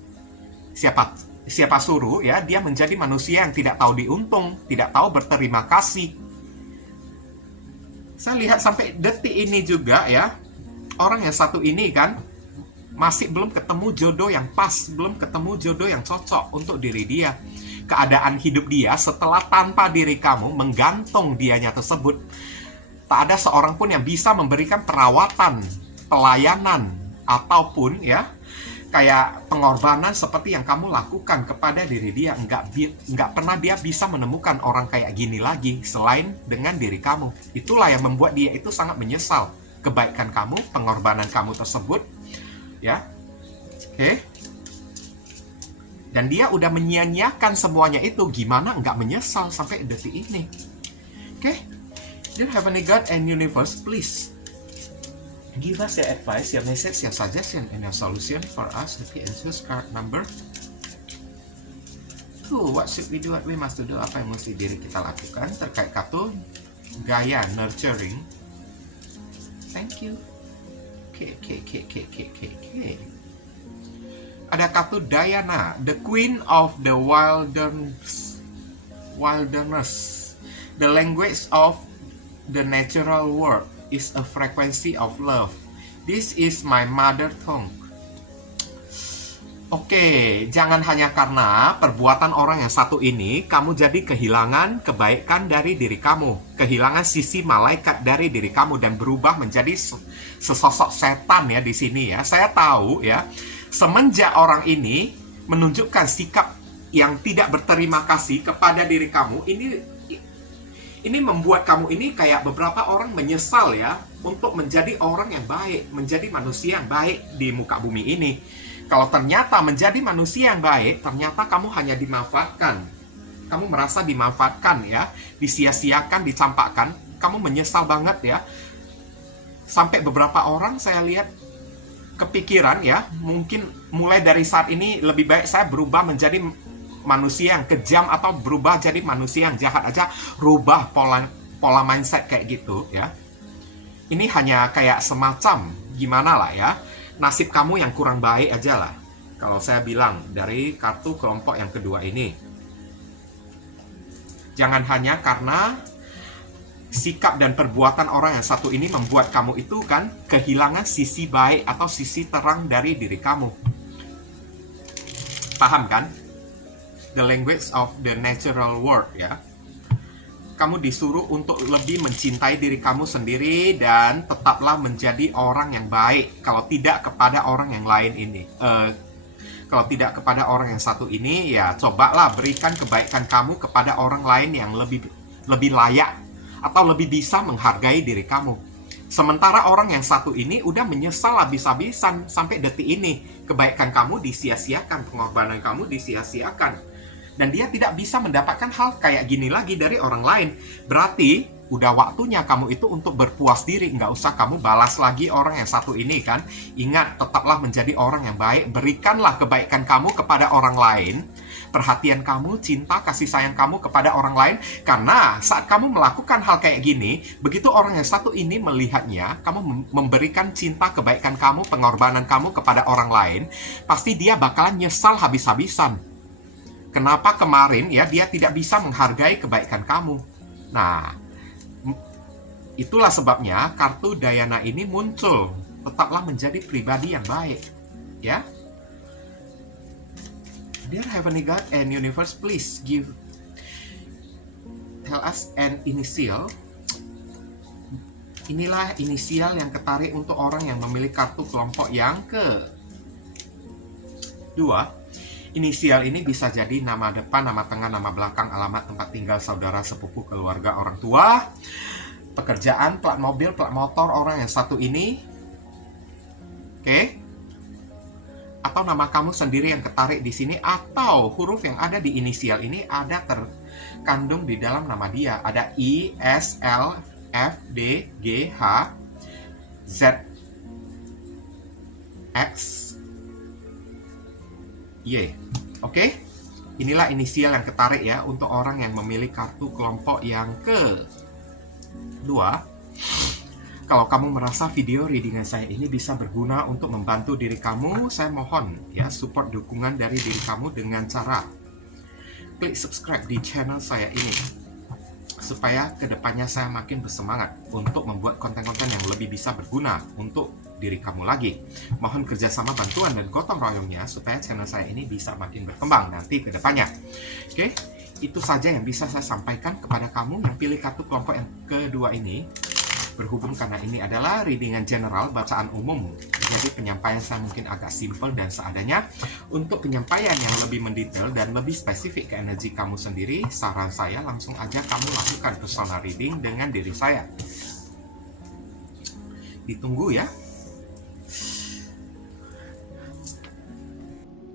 Siapa suruh ya, dia menjadi manusia yang tidak tahu diuntung, tidak tahu berterima kasih. Saya lihat sampai detik ini juga ya, orang yang satu ini kan, masih belum ketemu jodoh yang pas, belum ketemu jodoh yang cocok untuk diri dia. Keadaan hidup dia setelah tanpa diri kamu menggantung dianya tersebut, tak ada seorang pun yang bisa memberikan perawatan, pelayanan, ataupun ya kayak pengorbanan seperti yang kamu lakukan kepada diri dia. Nggak pernah dia bisa menemukan orang kayak gini lagi selain dengan diri kamu. Itulah yang membuat dia itu sangat menyesal kebaikan kamu, pengorbanan kamu tersebut, ya. Oke. Dan dia udah menyia-nyiakan semuanya itu, gimana nggak menyesal sampai detik ini? Oke. Dear Heavenly God and Universe, please give us your advice, your message, your suggestion, and your solution for us. Okay, and choose card number 2. What should we do? What we must do? Apa yang mesti diri kita lakukan terkait kartu Gaia Nurturing? Thank you. Okay. Ada kartu Diana, the Queen of the Wilderness. The language of the natural world is a frequency of love. This is my mother tongue. Oke, jangan hanya karena perbuatan orang yang satu ini kamu jadi kehilangan kebaikan dari diri kamu, kehilangan sisi malaikat dari diri kamu dan berubah menjadi sesosok setan ya di sini ya. Saya tahu ya, semenjak orang ini menunjukkan sikap yang tidak berterima kasih kepada diri kamu, ini membuat kamu ini kayak beberapa orang menyesal ya untuk menjadi orang yang baik, menjadi manusia yang baik di muka bumi ini. Kalau ternyata menjadi manusia yang baik, ternyata kamu hanya dimanfaatkan. Kamu merasa dimanfaatkan ya, disia-siakan, dicampakkan. Kamu menyesal banget ya. Sampai beberapa orang saya lihat kepikiran ya, mungkin mulai dari saat ini lebih baik saya berubah menjadi manusia yang kejam atau berubah jadi manusia yang jahat aja, rubah pola mindset kayak gitu ya. Ini hanya kayak semacam gimana lah ya, nasib kamu yang kurang baik aja lah kalau saya bilang dari kartu kelompok yang kedua ini. Jangan hanya karena sikap dan perbuatan orang yang satu ini membuat kamu itu kan kehilangan sisi baik atau sisi terang dari diri kamu. Paham kan? The language of the natural world ya. Kamu disuruh untuk lebih mencintai diri kamu sendiri dan tetaplah menjadi orang yang baik. Kalau tidak kepada orang yang lain ini, kalau tidak kepada orang yang satu ini, ya cobalah berikan kebaikan kamu kepada orang lain yang lebih layak atau lebih bisa menghargai diri kamu. Sementara orang yang satu ini udah menyesal habis-habisan sampai detik ini. Kebaikan kamu disia-siakan, pengorbanan kamu disia-siakan. Dan dia tidak bisa mendapatkan hal kayak gini lagi dari orang lain. Berarti udah waktunya kamu itu untuk berpuas diri. Nggak usah kamu balas lagi orang yang satu ini kan. Ingat, tetaplah menjadi orang yang baik. Berikanlah kebaikan kamu kepada orang lain. Perhatian kamu, cinta, kasih sayang kamu kepada orang lain. Karena saat kamu melakukan hal kayak gini, begitu orang yang satu ini melihatnya, kamu memberikan cinta, kebaikan kamu, pengorbanan kamu kepada orang lain, pasti dia bakalan nyesal habis-habisan. Kenapa kemarin ya dia tidak bisa menghargai kebaikan kamu. Nah, itulah sebabnya kartu Diana ini muncul. Tetaplah menjadi pribadi yang baik. Ya. Dear Heavenly God and Universe, please tell us an initial. Inilah inisial yang ketarik untuk orang yang memilih kartu kelompok yang kedua. Inisial ini bisa jadi nama depan, nama tengah, nama belakang, alamat tempat tinggal saudara, sepupu, keluarga, orang tua, pekerjaan, plat mobil, plat motor orang yang satu ini. Oke? Atau nama kamu sendiri yang ketarik di sini, atau huruf yang ada di inisial ini ada terkandung di dalam nama dia. Ada I, S, L, F, D, G, H, Z, X, Y. Oke? Inilah inisial yang ketarik ya untuk orang yang memilih kartu kelompok yang kedua. Kalau kamu merasa video readingan saya ini bisa berguna untuk membantu diri kamu, saya mohon ya support dukungan dari diri kamu dengan cara klik subscribe di channel saya ini. supaya kedepannya saya makin bersemangat untuk membuat konten-konten yang lebih bisa berguna untuk diri kamu lagi. Mohon kerjasama, bantuan, dan gotong royongnya supaya channel saya ini bisa makin berkembang nanti kedepannya. Oke, itu saja yang bisa saya sampaikan kepada kamu yang pilih kartu kelompok yang kedua ini. Berhubung karena ini adalah readingan general, bacaan umum, jadi penyampaian saya mungkin agak simpel dan seadanya. Untuk penyampaian yang lebih mendetail dan lebih spesifik ke energi kamu sendiri, saran saya langsung aja kamu lakukan personal reading dengan diri saya. Ditunggu ya.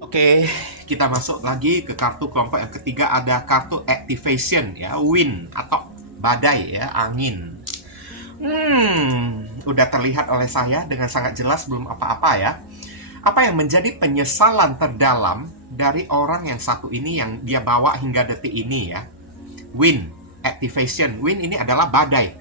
Oke, kita masuk lagi ke kartu kelompok yang ketiga. Ada kartu activation ya, wind atau badai ya, angin. Udah terlihat oleh saya dengan sangat jelas belum apa-apa ya. Apa yang menjadi penyesalan terdalam dari orang yang satu ini yang dia bawa hingga detik ini ya. Wind, activation. Wind ini adalah badai.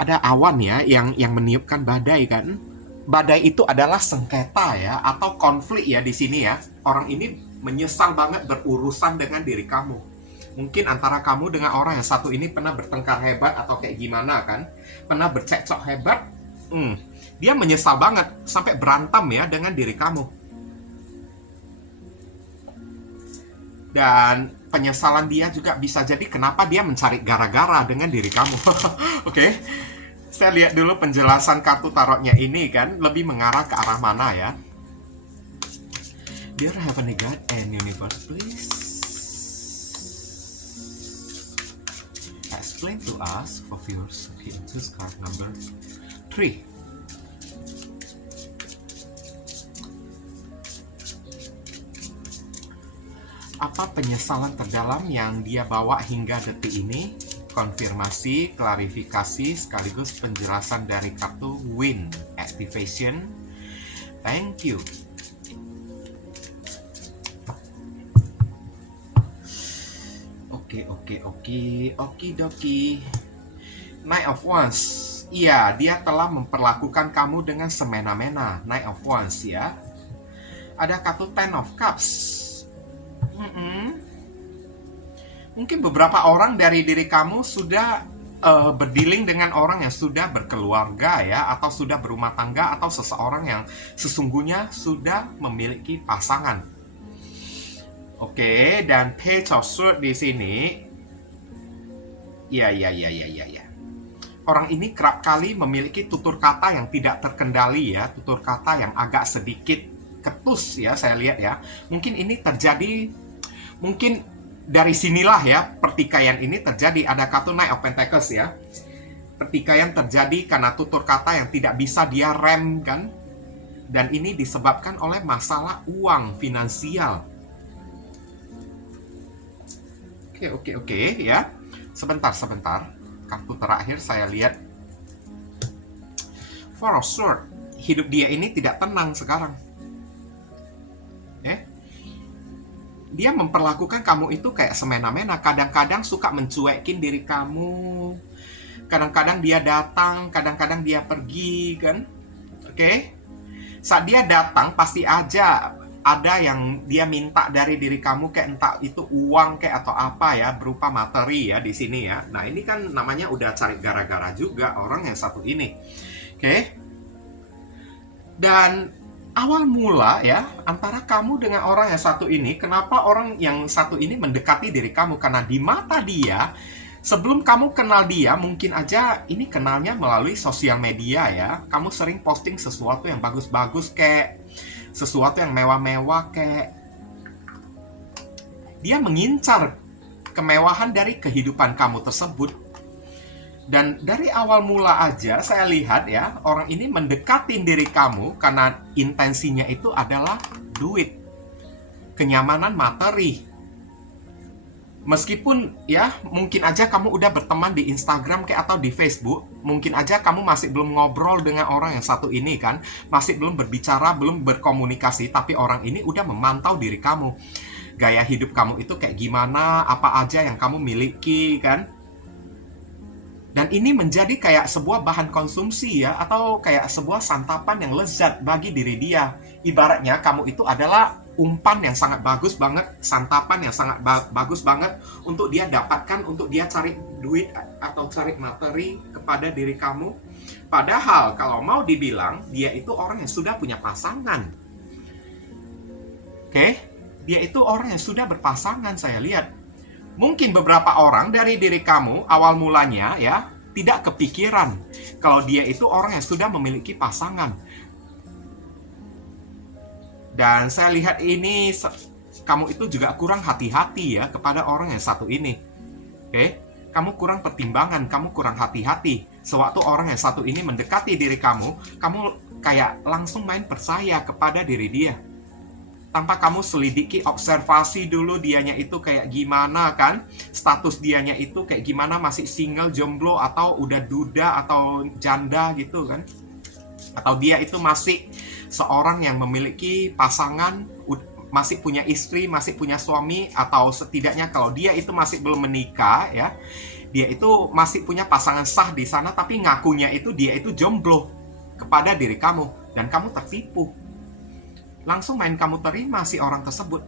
Ada awan ya yang meniupkan badai kan. Badai itu adalah sengketa ya atau konflik ya di sini ya. Orang ini menyesal banget berurusan dengan diri kamu. Mungkin antara kamu dengan orang yang satu ini pernah bertengkar hebat atau kayak gimana kan. Pernah bercekcok hebat. Dia menyesal banget sampai berantem ya dengan diri kamu. Dan penyesalan dia juga bisa jadi kenapa dia mencari gara-gara dengan diri kamu. Oke. Saya lihat dulu penjelasan kartu tarotnya ini kan. Lebih mengarah ke arah mana ya. Dear Heavenly God and Universe, please explain to us for viewers into card number 3. Apa penyesalan terdalam yang dia bawa hingga detik ini? Konfirmasi, klarifikasi, sekaligus penjelasan dari kartu Wind Activation. Thank you. Okidoki. Knight of Wands. Iya, dia telah memperlakukan kamu dengan semena-mena. Knight of Wands ya. Ada kartu Ten of Cups. Mungkin beberapa orang dari diri kamu sudah berdealing dengan orang yang sudah berkeluarga ya, atau sudah berumah tangga, atau seseorang yang sesungguhnya sudah memiliki pasangan. Oke, dan Page of Swords di sini. Ya. Orang ini kerap kali memiliki tutur kata yang tidak terkendali ya, tutur kata yang agak sedikit ketus ya, saya lihat ya. Mungkin ini terjadi, mungkin dari sinilah ya pertikaian ini terjadi. Ada kartu Knight of Pentacles ya. Pertikaian terjadi karena tutur kata yang tidak bisa dia rem kan. Dan ini disebabkan oleh masalah uang, finansial. Oke ya. Sebentar. Kartu terakhir saya lihat. Four of Swords. Hidup dia ini tidak tenang sekarang. Dia memperlakukan kamu itu kayak semena-mena. Kadang-kadang suka mencuekin diri kamu. Kadang-kadang dia datang, kadang-kadang dia pergi kan. Oke? Saat dia datang pasti aja ada yang dia minta dari diri kamu, kayak entah itu uang kayak atau apa ya, berupa materi ya di sini ya. Nah, ini kan namanya udah cari gara-gara juga orang yang satu ini. Oke? Dan awal mula ya antara kamu dengan orang yang satu ini, kenapa orang yang satu ini mendekati diri kamu? Karena di mata dia, sebelum kamu kenal dia, mungkin aja ini kenalnya melalui sosial media ya. Kamu sering posting sesuatu yang bagus-bagus, kayak sesuatu yang mewah-mewah, kayak dia mengincar kemewahan dari kehidupan kamu tersebut. Dan dari awal mula aja saya lihat ya, orang ini mendekatin diri kamu karena intensinya itu adalah duit, kenyamanan materi. Meskipun ya mungkin aja kamu udah berteman di Instagram kayak atau di Facebook, mungkin aja kamu masih belum ngobrol dengan orang yang satu ini kan, masih belum berbicara, belum berkomunikasi, tapi orang ini udah memantau diri kamu. Gaya hidup kamu itu kayak gimana, apa aja yang kamu miliki kan. Dan ini menjadi kayak sebuah bahan konsumsi ya, atau kayak sebuah santapan yang lezat bagi diri dia. Ibaratnya kamu itu adalah umpan yang sangat bagus banget, santapan yang sangat bagus banget untuk dia dapatkan, untuk dia cari duit atau cari materi kepada diri kamu. Padahal kalau mau dibilang, dia itu orang yang sudah punya pasangan. Oke? Dia itu orang yang sudah berpasangan, saya lihat. Mungkin beberapa orang dari diri kamu awal mulanya ya tidak kepikiran kalau dia itu orang yang sudah memiliki pasangan. Dan saya lihat ini kamu itu juga kurang hati-hati ya kepada orang yang satu ini. Oke? Kamu kurang pertimbangan, kamu kurang hati-hati. Sewaktu orang yang satu ini mendekati diri kamu kayak langsung main percaya kepada diri dia. Tanpa kamu selidiki, observasi dulu dianya itu kayak gimana kan, status dianya itu kayak gimana, masih single, jomblo, atau udah duda atau janda gitu kan, atau dia itu masih seorang yang memiliki pasangan, masih punya istri, masih punya suami, atau setidaknya kalau dia itu masih belum menikah ya, dia itu masih punya pasangan sah di sana, tapi ngakunya itu dia itu jomblo kepada diri kamu, dan kamu tertipu. Langsung main kamu terima si orang tersebut.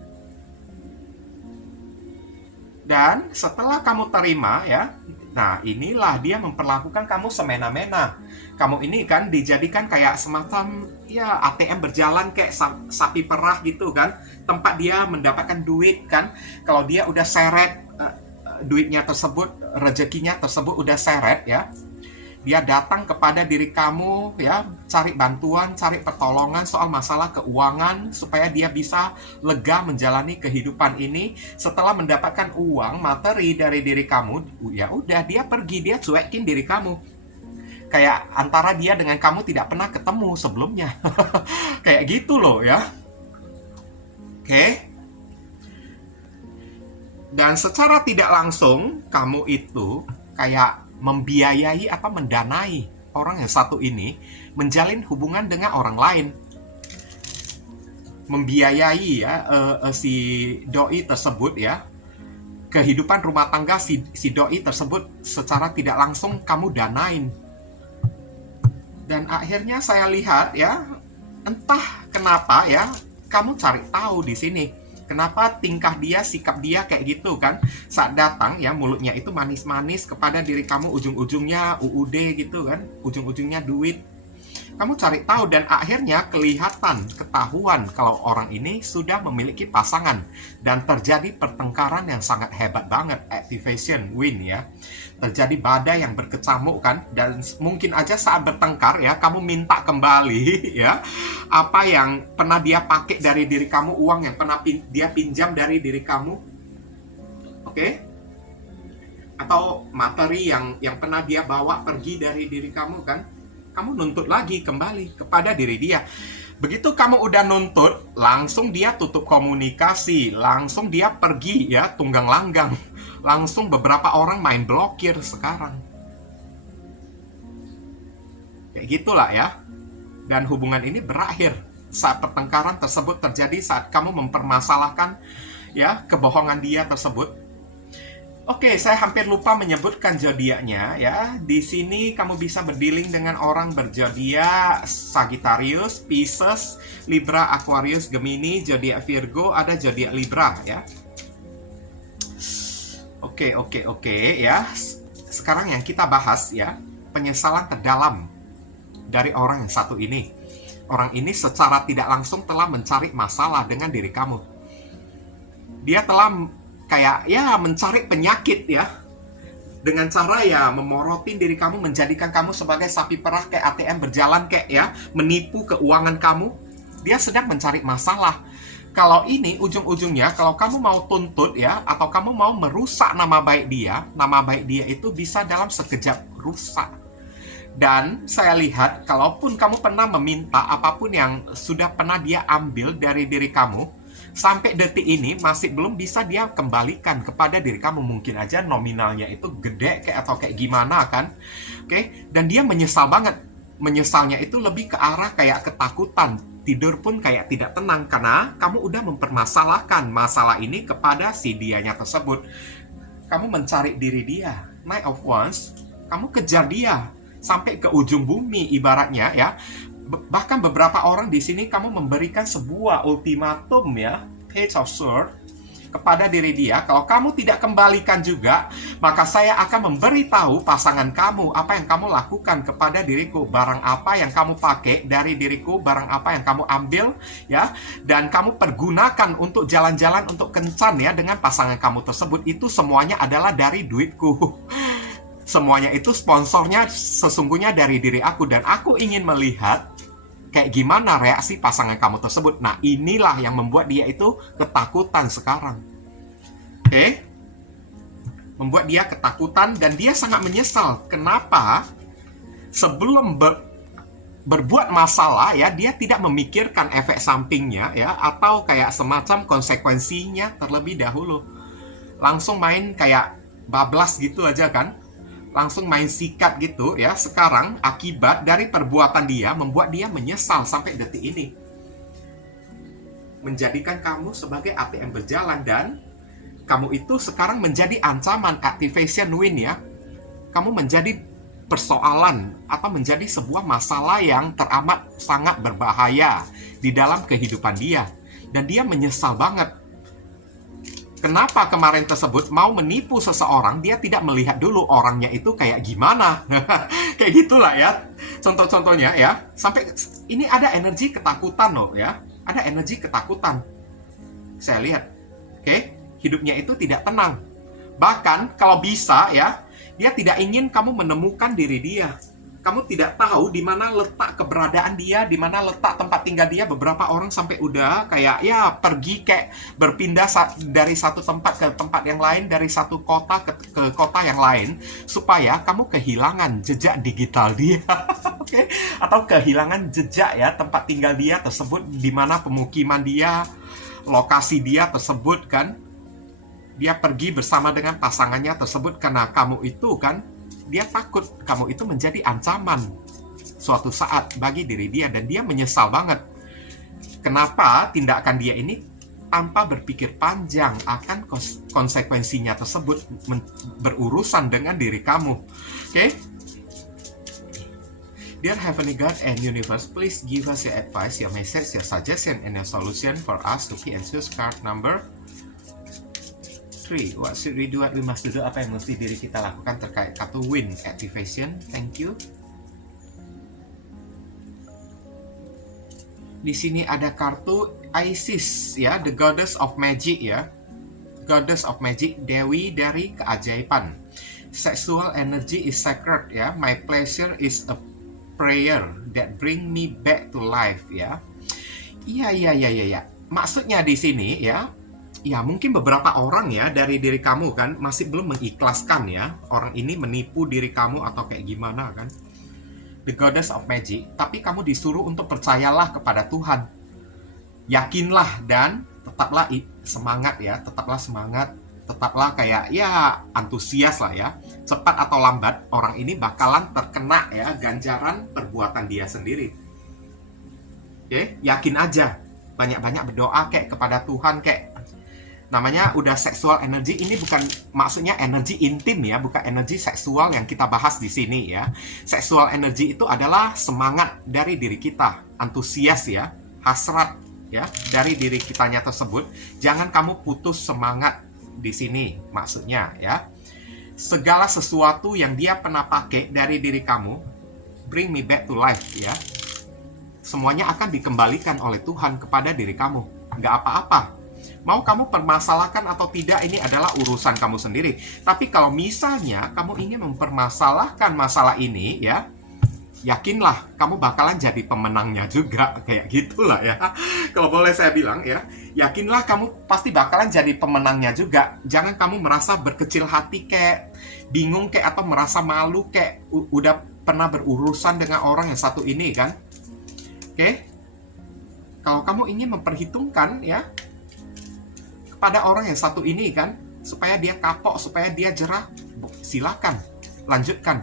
Dan setelah kamu terima ya, nah inilah dia memperlakukan kamu semena-mena. Kamu ini kan dijadikan kayak semacam ya ATM berjalan, kayak sapi perah gitu kan, tempat dia mendapatkan duit kan. Kalau dia udah seret duitnya tersebut, rezekinya tersebut udah seret ya, dia datang kepada diri kamu ya, cari bantuan, cari pertolongan soal masalah keuangan supaya dia bisa lega menjalani kehidupan ini. Setelah mendapatkan uang materi dari diri kamu, ya udah dia pergi, dia cuekin diri kamu. Kayak antara dia dengan kamu tidak pernah ketemu sebelumnya. Kayak gitu loh ya. Oke. Dan secara tidak langsung kamu itu kayak membiayai atau mendanai orang yang satu ini menjalin hubungan dengan orang lain. Membiayai ya si doi tersebut ya, kehidupan rumah tangga si doi tersebut secara tidak langsung kamu danain. Dan akhirnya saya lihat ya, entah kenapa ya, kamu cari tahu di sini. Kenapa tingkah dia, sikap dia kayak gitu kan. Saat datang ya, mulutnya itu manis-manis kepada diri kamu, ujung-ujungnya UUD gitu kan, ujung-ujungnya duit. Kamu cari tahu dan akhirnya ketahuan kalau orang ini sudah memiliki pasangan. Dan terjadi pertengkaran yang sangat hebat banget, activation win ya. Terjadi badai yang berkecamuk kan, dan mungkin aja saat bertengkar ya, kamu minta kembali ya apa yang pernah dia pakai dari diri kamu, uang yang pernah dia pinjam dari diri kamu. Oke? Atau materi yang pernah dia bawa pergi dari diri kamu kan. Kamu nuntut lagi kembali kepada diri dia. Begitu kamu udah nuntut, langsung dia tutup komunikasi, langsung dia pergi ya, tunggang langgang. Langsung beberapa orang main blokir sekarang. Kayak gitulah ya. Dan hubungan ini berakhir saat pertengkaran tersebut terjadi, saat kamu mempermasalahkan ya kebohongan dia tersebut. Oke, saya hampir lupa menyebutkan zodiaknya ya. Di sini kamu bisa berdealing dengan orang berzodiak Sagittarius, Pisces, Libra, Aquarius, Gemini, zodiak Virgo, ada zodiak Libra ya. Oke ya. Sekarang yang kita bahas ya, penyesalan terdalam dari orang yang satu ini. Orang ini secara tidak langsung telah mencari masalah dengan diri kamu. Dia telah kayak ya mencari penyakit ya, dengan cara ya memorotin diri kamu, menjadikan kamu sebagai sapi perah kayak ATM berjalan kayak ya, menipu keuangan kamu. Dia sedang mencari masalah. Kalau ini ujung-ujungnya, kalau kamu mau tuntut ya, atau kamu mau merusak nama baik dia itu bisa dalam sekejap rusak. Dan saya lihat, kalaupun kamu pernah meminta apapun yang sudah pernah dia ambil dari diri kamu, sampai detik ini masih belum bisa dia kembalikan kepada diri kamu. Mungkin aja nominalnya itu gede kayak atau kayak gimana kan. Oke, dan dia menyesal banget. Menyesalnya itu lebih ke arah kayak ketakutan. Tidur pun kayak tidak tenang karena kamu udah mempermasalahkan masalah ini kepada si dianya tersebut. Kamu mencari diri dia. Knight of Wands, kamu kejar dia sampai ke ujung bumi ibaratnya ya. Bahkan beberapa orang di sini kamu memberikan sebuah ultimatum ya, Page of Swords, kepada diri dia, kalau kamu tidak kembalikan juga, maka saya akan memberitahu pasangan kamu apa yang kamu lakukan kepada diriku, barang apa yang kamu pakai dari diriku, barang apa yang kamu ambil ya, dan kamu pergunakan untuk jalan-jalan, untuk kencan ya dengan pasangan kamu tersebut, itu semuanya adalah dari duitku. Semuanya itu sponsornya sesungguhnya dari diri aku, dan aku ingin melihat kayak gimana reaksi pasangan kamu tersebut. Nah, inilah yang membuat dia itu ketakutan sekarang. Oke? Membuat dia ketakutan dan dia sangat menyesal. Kenapa? Sebelum berbuat masalah ya, dia tidak memikirkan efek sampingnya ya, atau kayak semacam konsekuensinya terlebih dahulu. Langsung main kayak bablas gitu aja kan? Langsung main sikat gitu ya. Sekarang akibat dari perbuatan dia membuat dia menyesal sampai detik ini, menjadikan kamu sebagai ATM berjalan, dan kamu itu sekarang menjadi ancaman, activation win ya. Kamu menjadi persoalan atau menjadi sebuah masalah yang teramat sangat berbahaya di dalam kehidupan dia, dan dia menyesal banget. Kenapa kemarin tersebut mau menipu seseorang, dia tidak melihat dulu orangnya itu kayak gimana. Kayak gitulah ya. Contoh-contohnya ya. Sampai ini ada energi ketakutan loh ya. Ada energi ketakutan. Saya lihat. Oke, hidupnya itu tidak tenang. Bahkan kalau bisa ya, dia tidak ingin kamu menemukan diri dia. Kamu tidak tahu di mana letak keberadaan dia, di mana letak tempat tinggal dia. Beberapa orang sampai udah kayak ya pergi, kayak berpindah dari satu tempat ke tempat yang lain, dari satu kota ke kota yang lain, supaya kamu kehilangan jejak digital dia. Oke? Atau kehilangan jejak ya tempat tinggal dia tersebut, di mana pemukiman dia, lokasi dia tersebut kan. Dia pergi bersama dengan pasangannya tersebut karena kamu itu kan, dia takut kamu itu menjadi ancaman suatu saat bagi diri dia, dan dia menyesal banget. Kenapa tindakan dia ini tanpa berpikir panjang akan konsekuensinya tersebut berurusan dengan diri kamu. Oke? Dear Heavenly God and Universe, please give us your advice, your message, your suggestion, and your solution for us to be and choose card number 3. What should we do? What we must do? Apa yang mesti diri kita lakukan terkait kartu win activation? Thank you. Di sini ada kartu Isis ya, the goddess of magic ya. Goddess of magic, dewi dari keajaiban. Sexual energy is sacred ya. My pleasure is a prayer that bring me back to life ya. Iya. Maksudnya di sini ya, mungkin beberapa orang ya dari diri kamu kan masih belum mengikhlaskan ya orang ini menipu diri kamu atau kayak gimana kan. The Goddess of Magic, tapi kamu disuruh untuk percayalah kepada Tuhan. Yakinlah dan tetaplah semangat ya, tetaplah kayak ya antusias lah ya. Cepat atau lambat orang ini bakalan terkena ya ganjaran perbuatan dia sendiri. Oke, yakin aja. Banyak-banyak berdoa kayak kepada Tuhan, kayak namanya udah sexual energy. Ini bukan maksudnya energi intim ya, bukan energi seksual yang kita bahas di sini ya. Sexual energy itu adalah semangat dari diri kita, antusias ya, hasrat ya dari diri kitanya tersebut. Jangan kamu putus semangat di sini maksudnya ya. Segala sesuatu yang dia pernah pakai dari diri kamu, bring me back to life ya. Semuanya akan dikembalikan oleh Tuhan kepada diri kamu. Nggak apa-apa. Mau kamu permasalahkan atau tidak, ini adalah urusan kamu sendiri. Tapi kalau misalnya kamu ingin mempermasalahkan masalah ini ya, yakinlah kamu bakalan jadi pemenangnya juga. Kayak gitulah ya. Kalau boleh saya bilang ya, yakinlah kamu pasti bakalan jadi pemenangnya juga. Jangan kamu merasa berkecil hati kayak bingung kayak atau merasa malu kayak udah pernah berurusan dengan orang yang satu ini kan. Oke? Kalau kamu ingin memperhitungkan ya pada orang yang satu ini kan, supaya dia kapok, supaya dia jerah, silakan lanjutkan.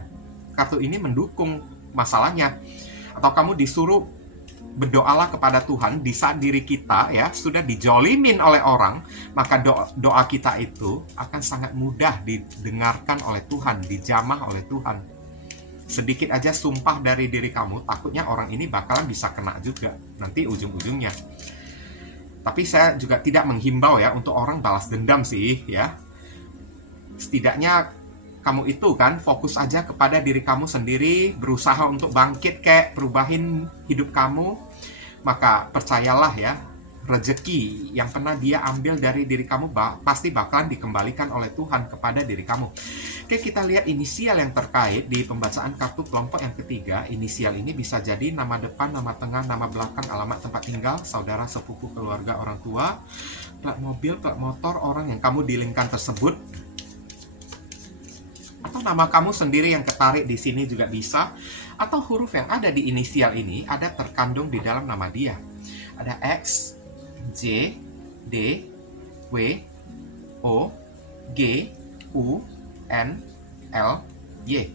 Kartu ini mendukung masalahnya. Atau kamu disuruh berdoalah kepada Tuhan di saat diri kita ya sudah dijolimin oleh orang, maka doa kita itu akan sangat mudah didengarkan oleh Tuhan, dijamah oleh Tuhan. sedikit aja sumpah dari diri kamu, takutnya orang ini bakalan bisa kena juga nanti ujung-ujungnya. Tapi saya juga tidak menghimbau ya untuk orang balas dendam sih ya. Setidaknya kamu itu kan fokus aja kepada diri kamu sendiri, berusaha untuk bangkit kayak perubahin hidup kamu. Maka percayalah ya, rezeki yang pernah dia ambil dari diri kamu pasti bakalan dikembalikan oleh Tuhan kepada diri kamu. Oke, kita lihat inisial yang terkait di pembacaan kartu kelompok yang ketiga. Inisial ini bisa jadi nama depan, nama tengah, nama belakang, alamat tempat tinggal, saudara, sepupu, keluarga, orang tua, plat mobil, plat motor, orang yang kamu dilingkan tersebut, atau nama kamu sendiri yang ketarik di sini juga bisa, atau huruf yang ada di inisial ini ada terkandung di dalam nama dia. Ada X, J, D, W, O, G, U, N, L, Y.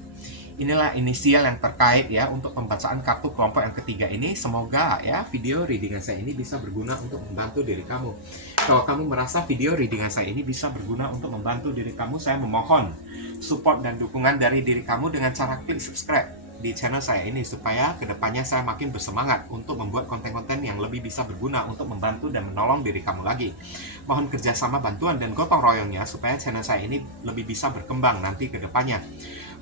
Inilah inisial yang terkait ya untuk pembacaan kartu kelompok yang ketiga ini. Semoga ya video readingan saya ini bisa berguna untuk membantu diri kamu. Kalau kamu merasa video readingan saya ini bisa berguna untuk membantu diri kamu, saya memohon support dan dukungan dari diri kamu dengan cara klik subscribe di channel saya ini, supaya kedepannya saya makin bersemangat untuk membuat konten-konten yang lebih bisa berguna untuk membantu dan menolong diri kamu lagi. Mohon kerjasama, bantuan, dan gotong royongnya supaya channel saya ini lebih bisa berkembang nanti kedepannya.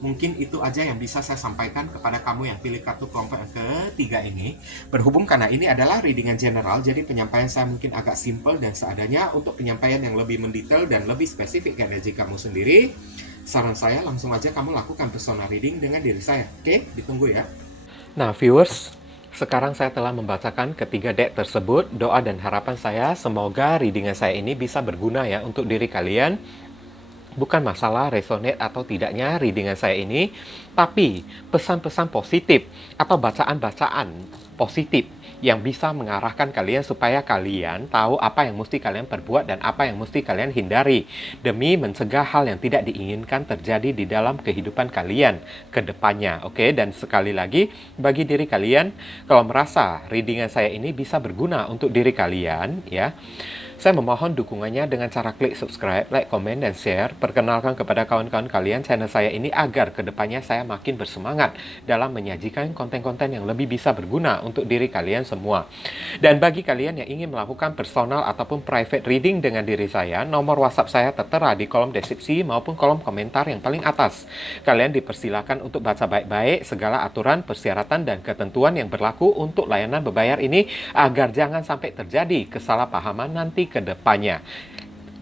Mungkin itu aja yang bisa saya sampaikan kepada kamu yang pilih kartu kelompok yang ketiga ini. Berhubung karena ini adalah readingan general, jadi penyampaian saya mungkin agak simple dan seadanya. Untuk penyampaian yang lebih mendetail dan lebih spesifik energi kamu sendiri, saran saya langsung aja kamu lakukan personal reading dengan diri saya. Oke, ditunggu ya. Nah, viewers, sekarang saya telah membacakan ketiga deck tersebut. Doa dan harapan saya semoga readingan saya ini bisa berguna ya untuk diri kalian. Bukan masalah resonate atau tidaknya readingan saya ini, tapi pesan-pesan positif atau bacaan-bacaan positif yang bisa mengarahkan kalian supaya kalian tahu apa yang mesti kalian perbuat dan apa yang mesti kalian hindari demi mencegah hal yang tidak diinginkan terjadi di dalam kehidupan kalian ke depannya. Oke, dan sekali lagi bagi diri kalian, kalau merasa readingan saya ini bisa berguna untuk diri kalian ya, saya memohon dukungannya dengan cara klik subscribe, like, komen, dan share. Perkenalkan kepada kawan-kawan kalian channel saya ini agar kedepannya saya makin bersemangat dalam menyajikan konten-konten yang lebih bisa berguna untuk diri kalian semua. Dan bagi kalian yang ingin melakukan personal ataupun private reading dengan diri saya, nomor WhatsApp saya tertera di kolom deskripsi maupun kolom komentar yang paling atas. Kalian dipersilakan untuk baca baik-baik segala aturan, persyaratan, dan ketentuan yang berlaku untuk layanan berbayar ini agar jangan sampai terjadi kesalahpahaman nanti ke depannya.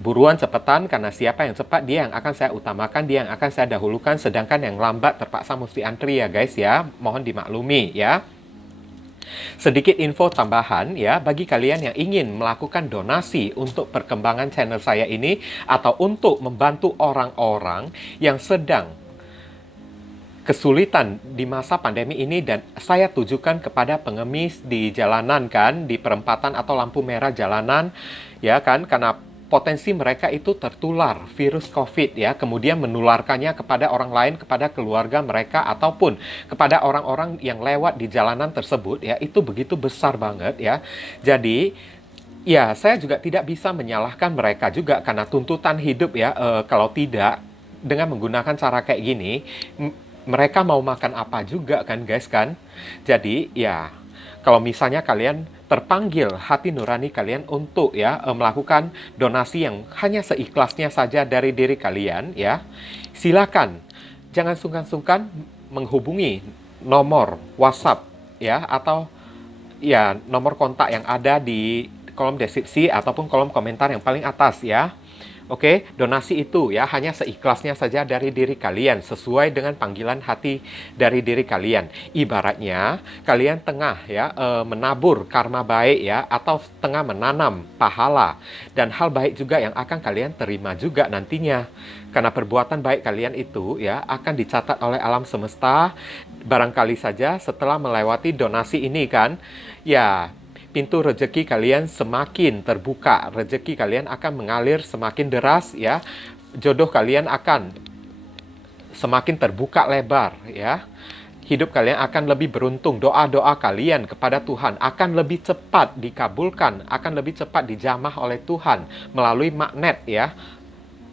Buruan cepetan, karena siapa yang cepat dia yang akan saya utamakan, dia yang akan saya dahulukan, sedangkan yang lambat terpaksa mesti antri ya guys ya. Mohon dimaklumi ya. Sedikit info tambahan ya, bagi kalian yang ingin melakukan donasi untuk perkembangan channel saya ini atau untuk membantu orang-orang yang sedang kesulitan di masa pandemi ini, dan saya tujukan kepada pengemis di jalanan kan, di perempatan atau lampu merah jalanan ya kan, karena potensi mereka itu tertular virus COVID ya, kemudian menularkannya kepada orang lain, kepada keluarga mereka ataupun kepada orang-orang yang lewat di jalanan tersebut ya, itu begitu besar banget ya. Jadi ya, saya juga tidak bisa menyalahkan mereka juga karena tuntutan hidup ya. Kalau tidak dengan menggunakan cara kayak gini, mereka mau makan apa juga kan guys kan. Jadi ya, kalau misalnya kalian terpanggil hati nurani kalian untuk ya melakukan donasi yang hanya seikhlasnya saja dari diri kalian ya, silakan jangan sungkan-sungkan menghubungi nomor WhatsApp ya, atau ya nomor kontak yang ada di kolom deskripsi ataupun kolom komentar yang paling atas ya. Oke, donasi itu ya hanya seikhlasnya saja dari diri kalian, sesuai dengan panggilan hati dari diri kalian. Ibaratnya kalian tengah ya menabur karma baik ya, atau tengah menanam pahala dan hal baik juga yang akan kalian terima juga nantinya. Karena perbuatan baik kalian itu ya akan dicatat oleh alam semesta. Barangkali saja setelah melewati donasi ini kan, ya pintu rezeki kalian semakin terbuka, rezeki kalian akan mengalir semakin deras ya, jodoh kalian akan semakin terbuka lebar ya, hidup kalian akan lebih beruntung, doa-doa kalian kepada Tuhan akan lebih cepat dikabulkan, akan lebih cepat dijamah oleh Tuhan melalui magnet ya.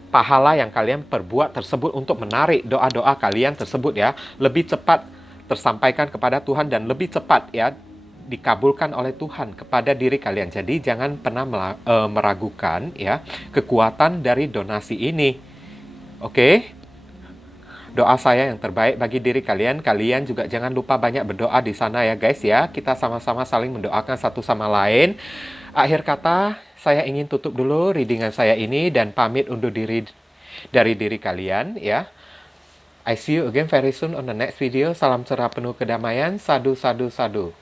pahala yang kalian perbuat tersebut untuk menarik doa-doa kalian tersebut ya lebih cepat tersampaikan kepada Tuhan dan lebih cepat ya dikabulkan oleh Tuhan kepada diri kalian. Jadi jangan pernah meragukan ya kekuatan dari donasi ini. Oke? Doa saya yang terbaik bagi diri kalian. Kalian juga jangan lupa banyak berdoa di sana ya guys ya. Kita sama-sama saling mendoakan satu sama lain. Akhir kata, saya ingin tutup dulu readingan saya ini dan pamit undur diri dari diri kalian ya. I see you again very soon on the next video. Salam cerah penuh kedamaian. Sadu, sadu, sadu.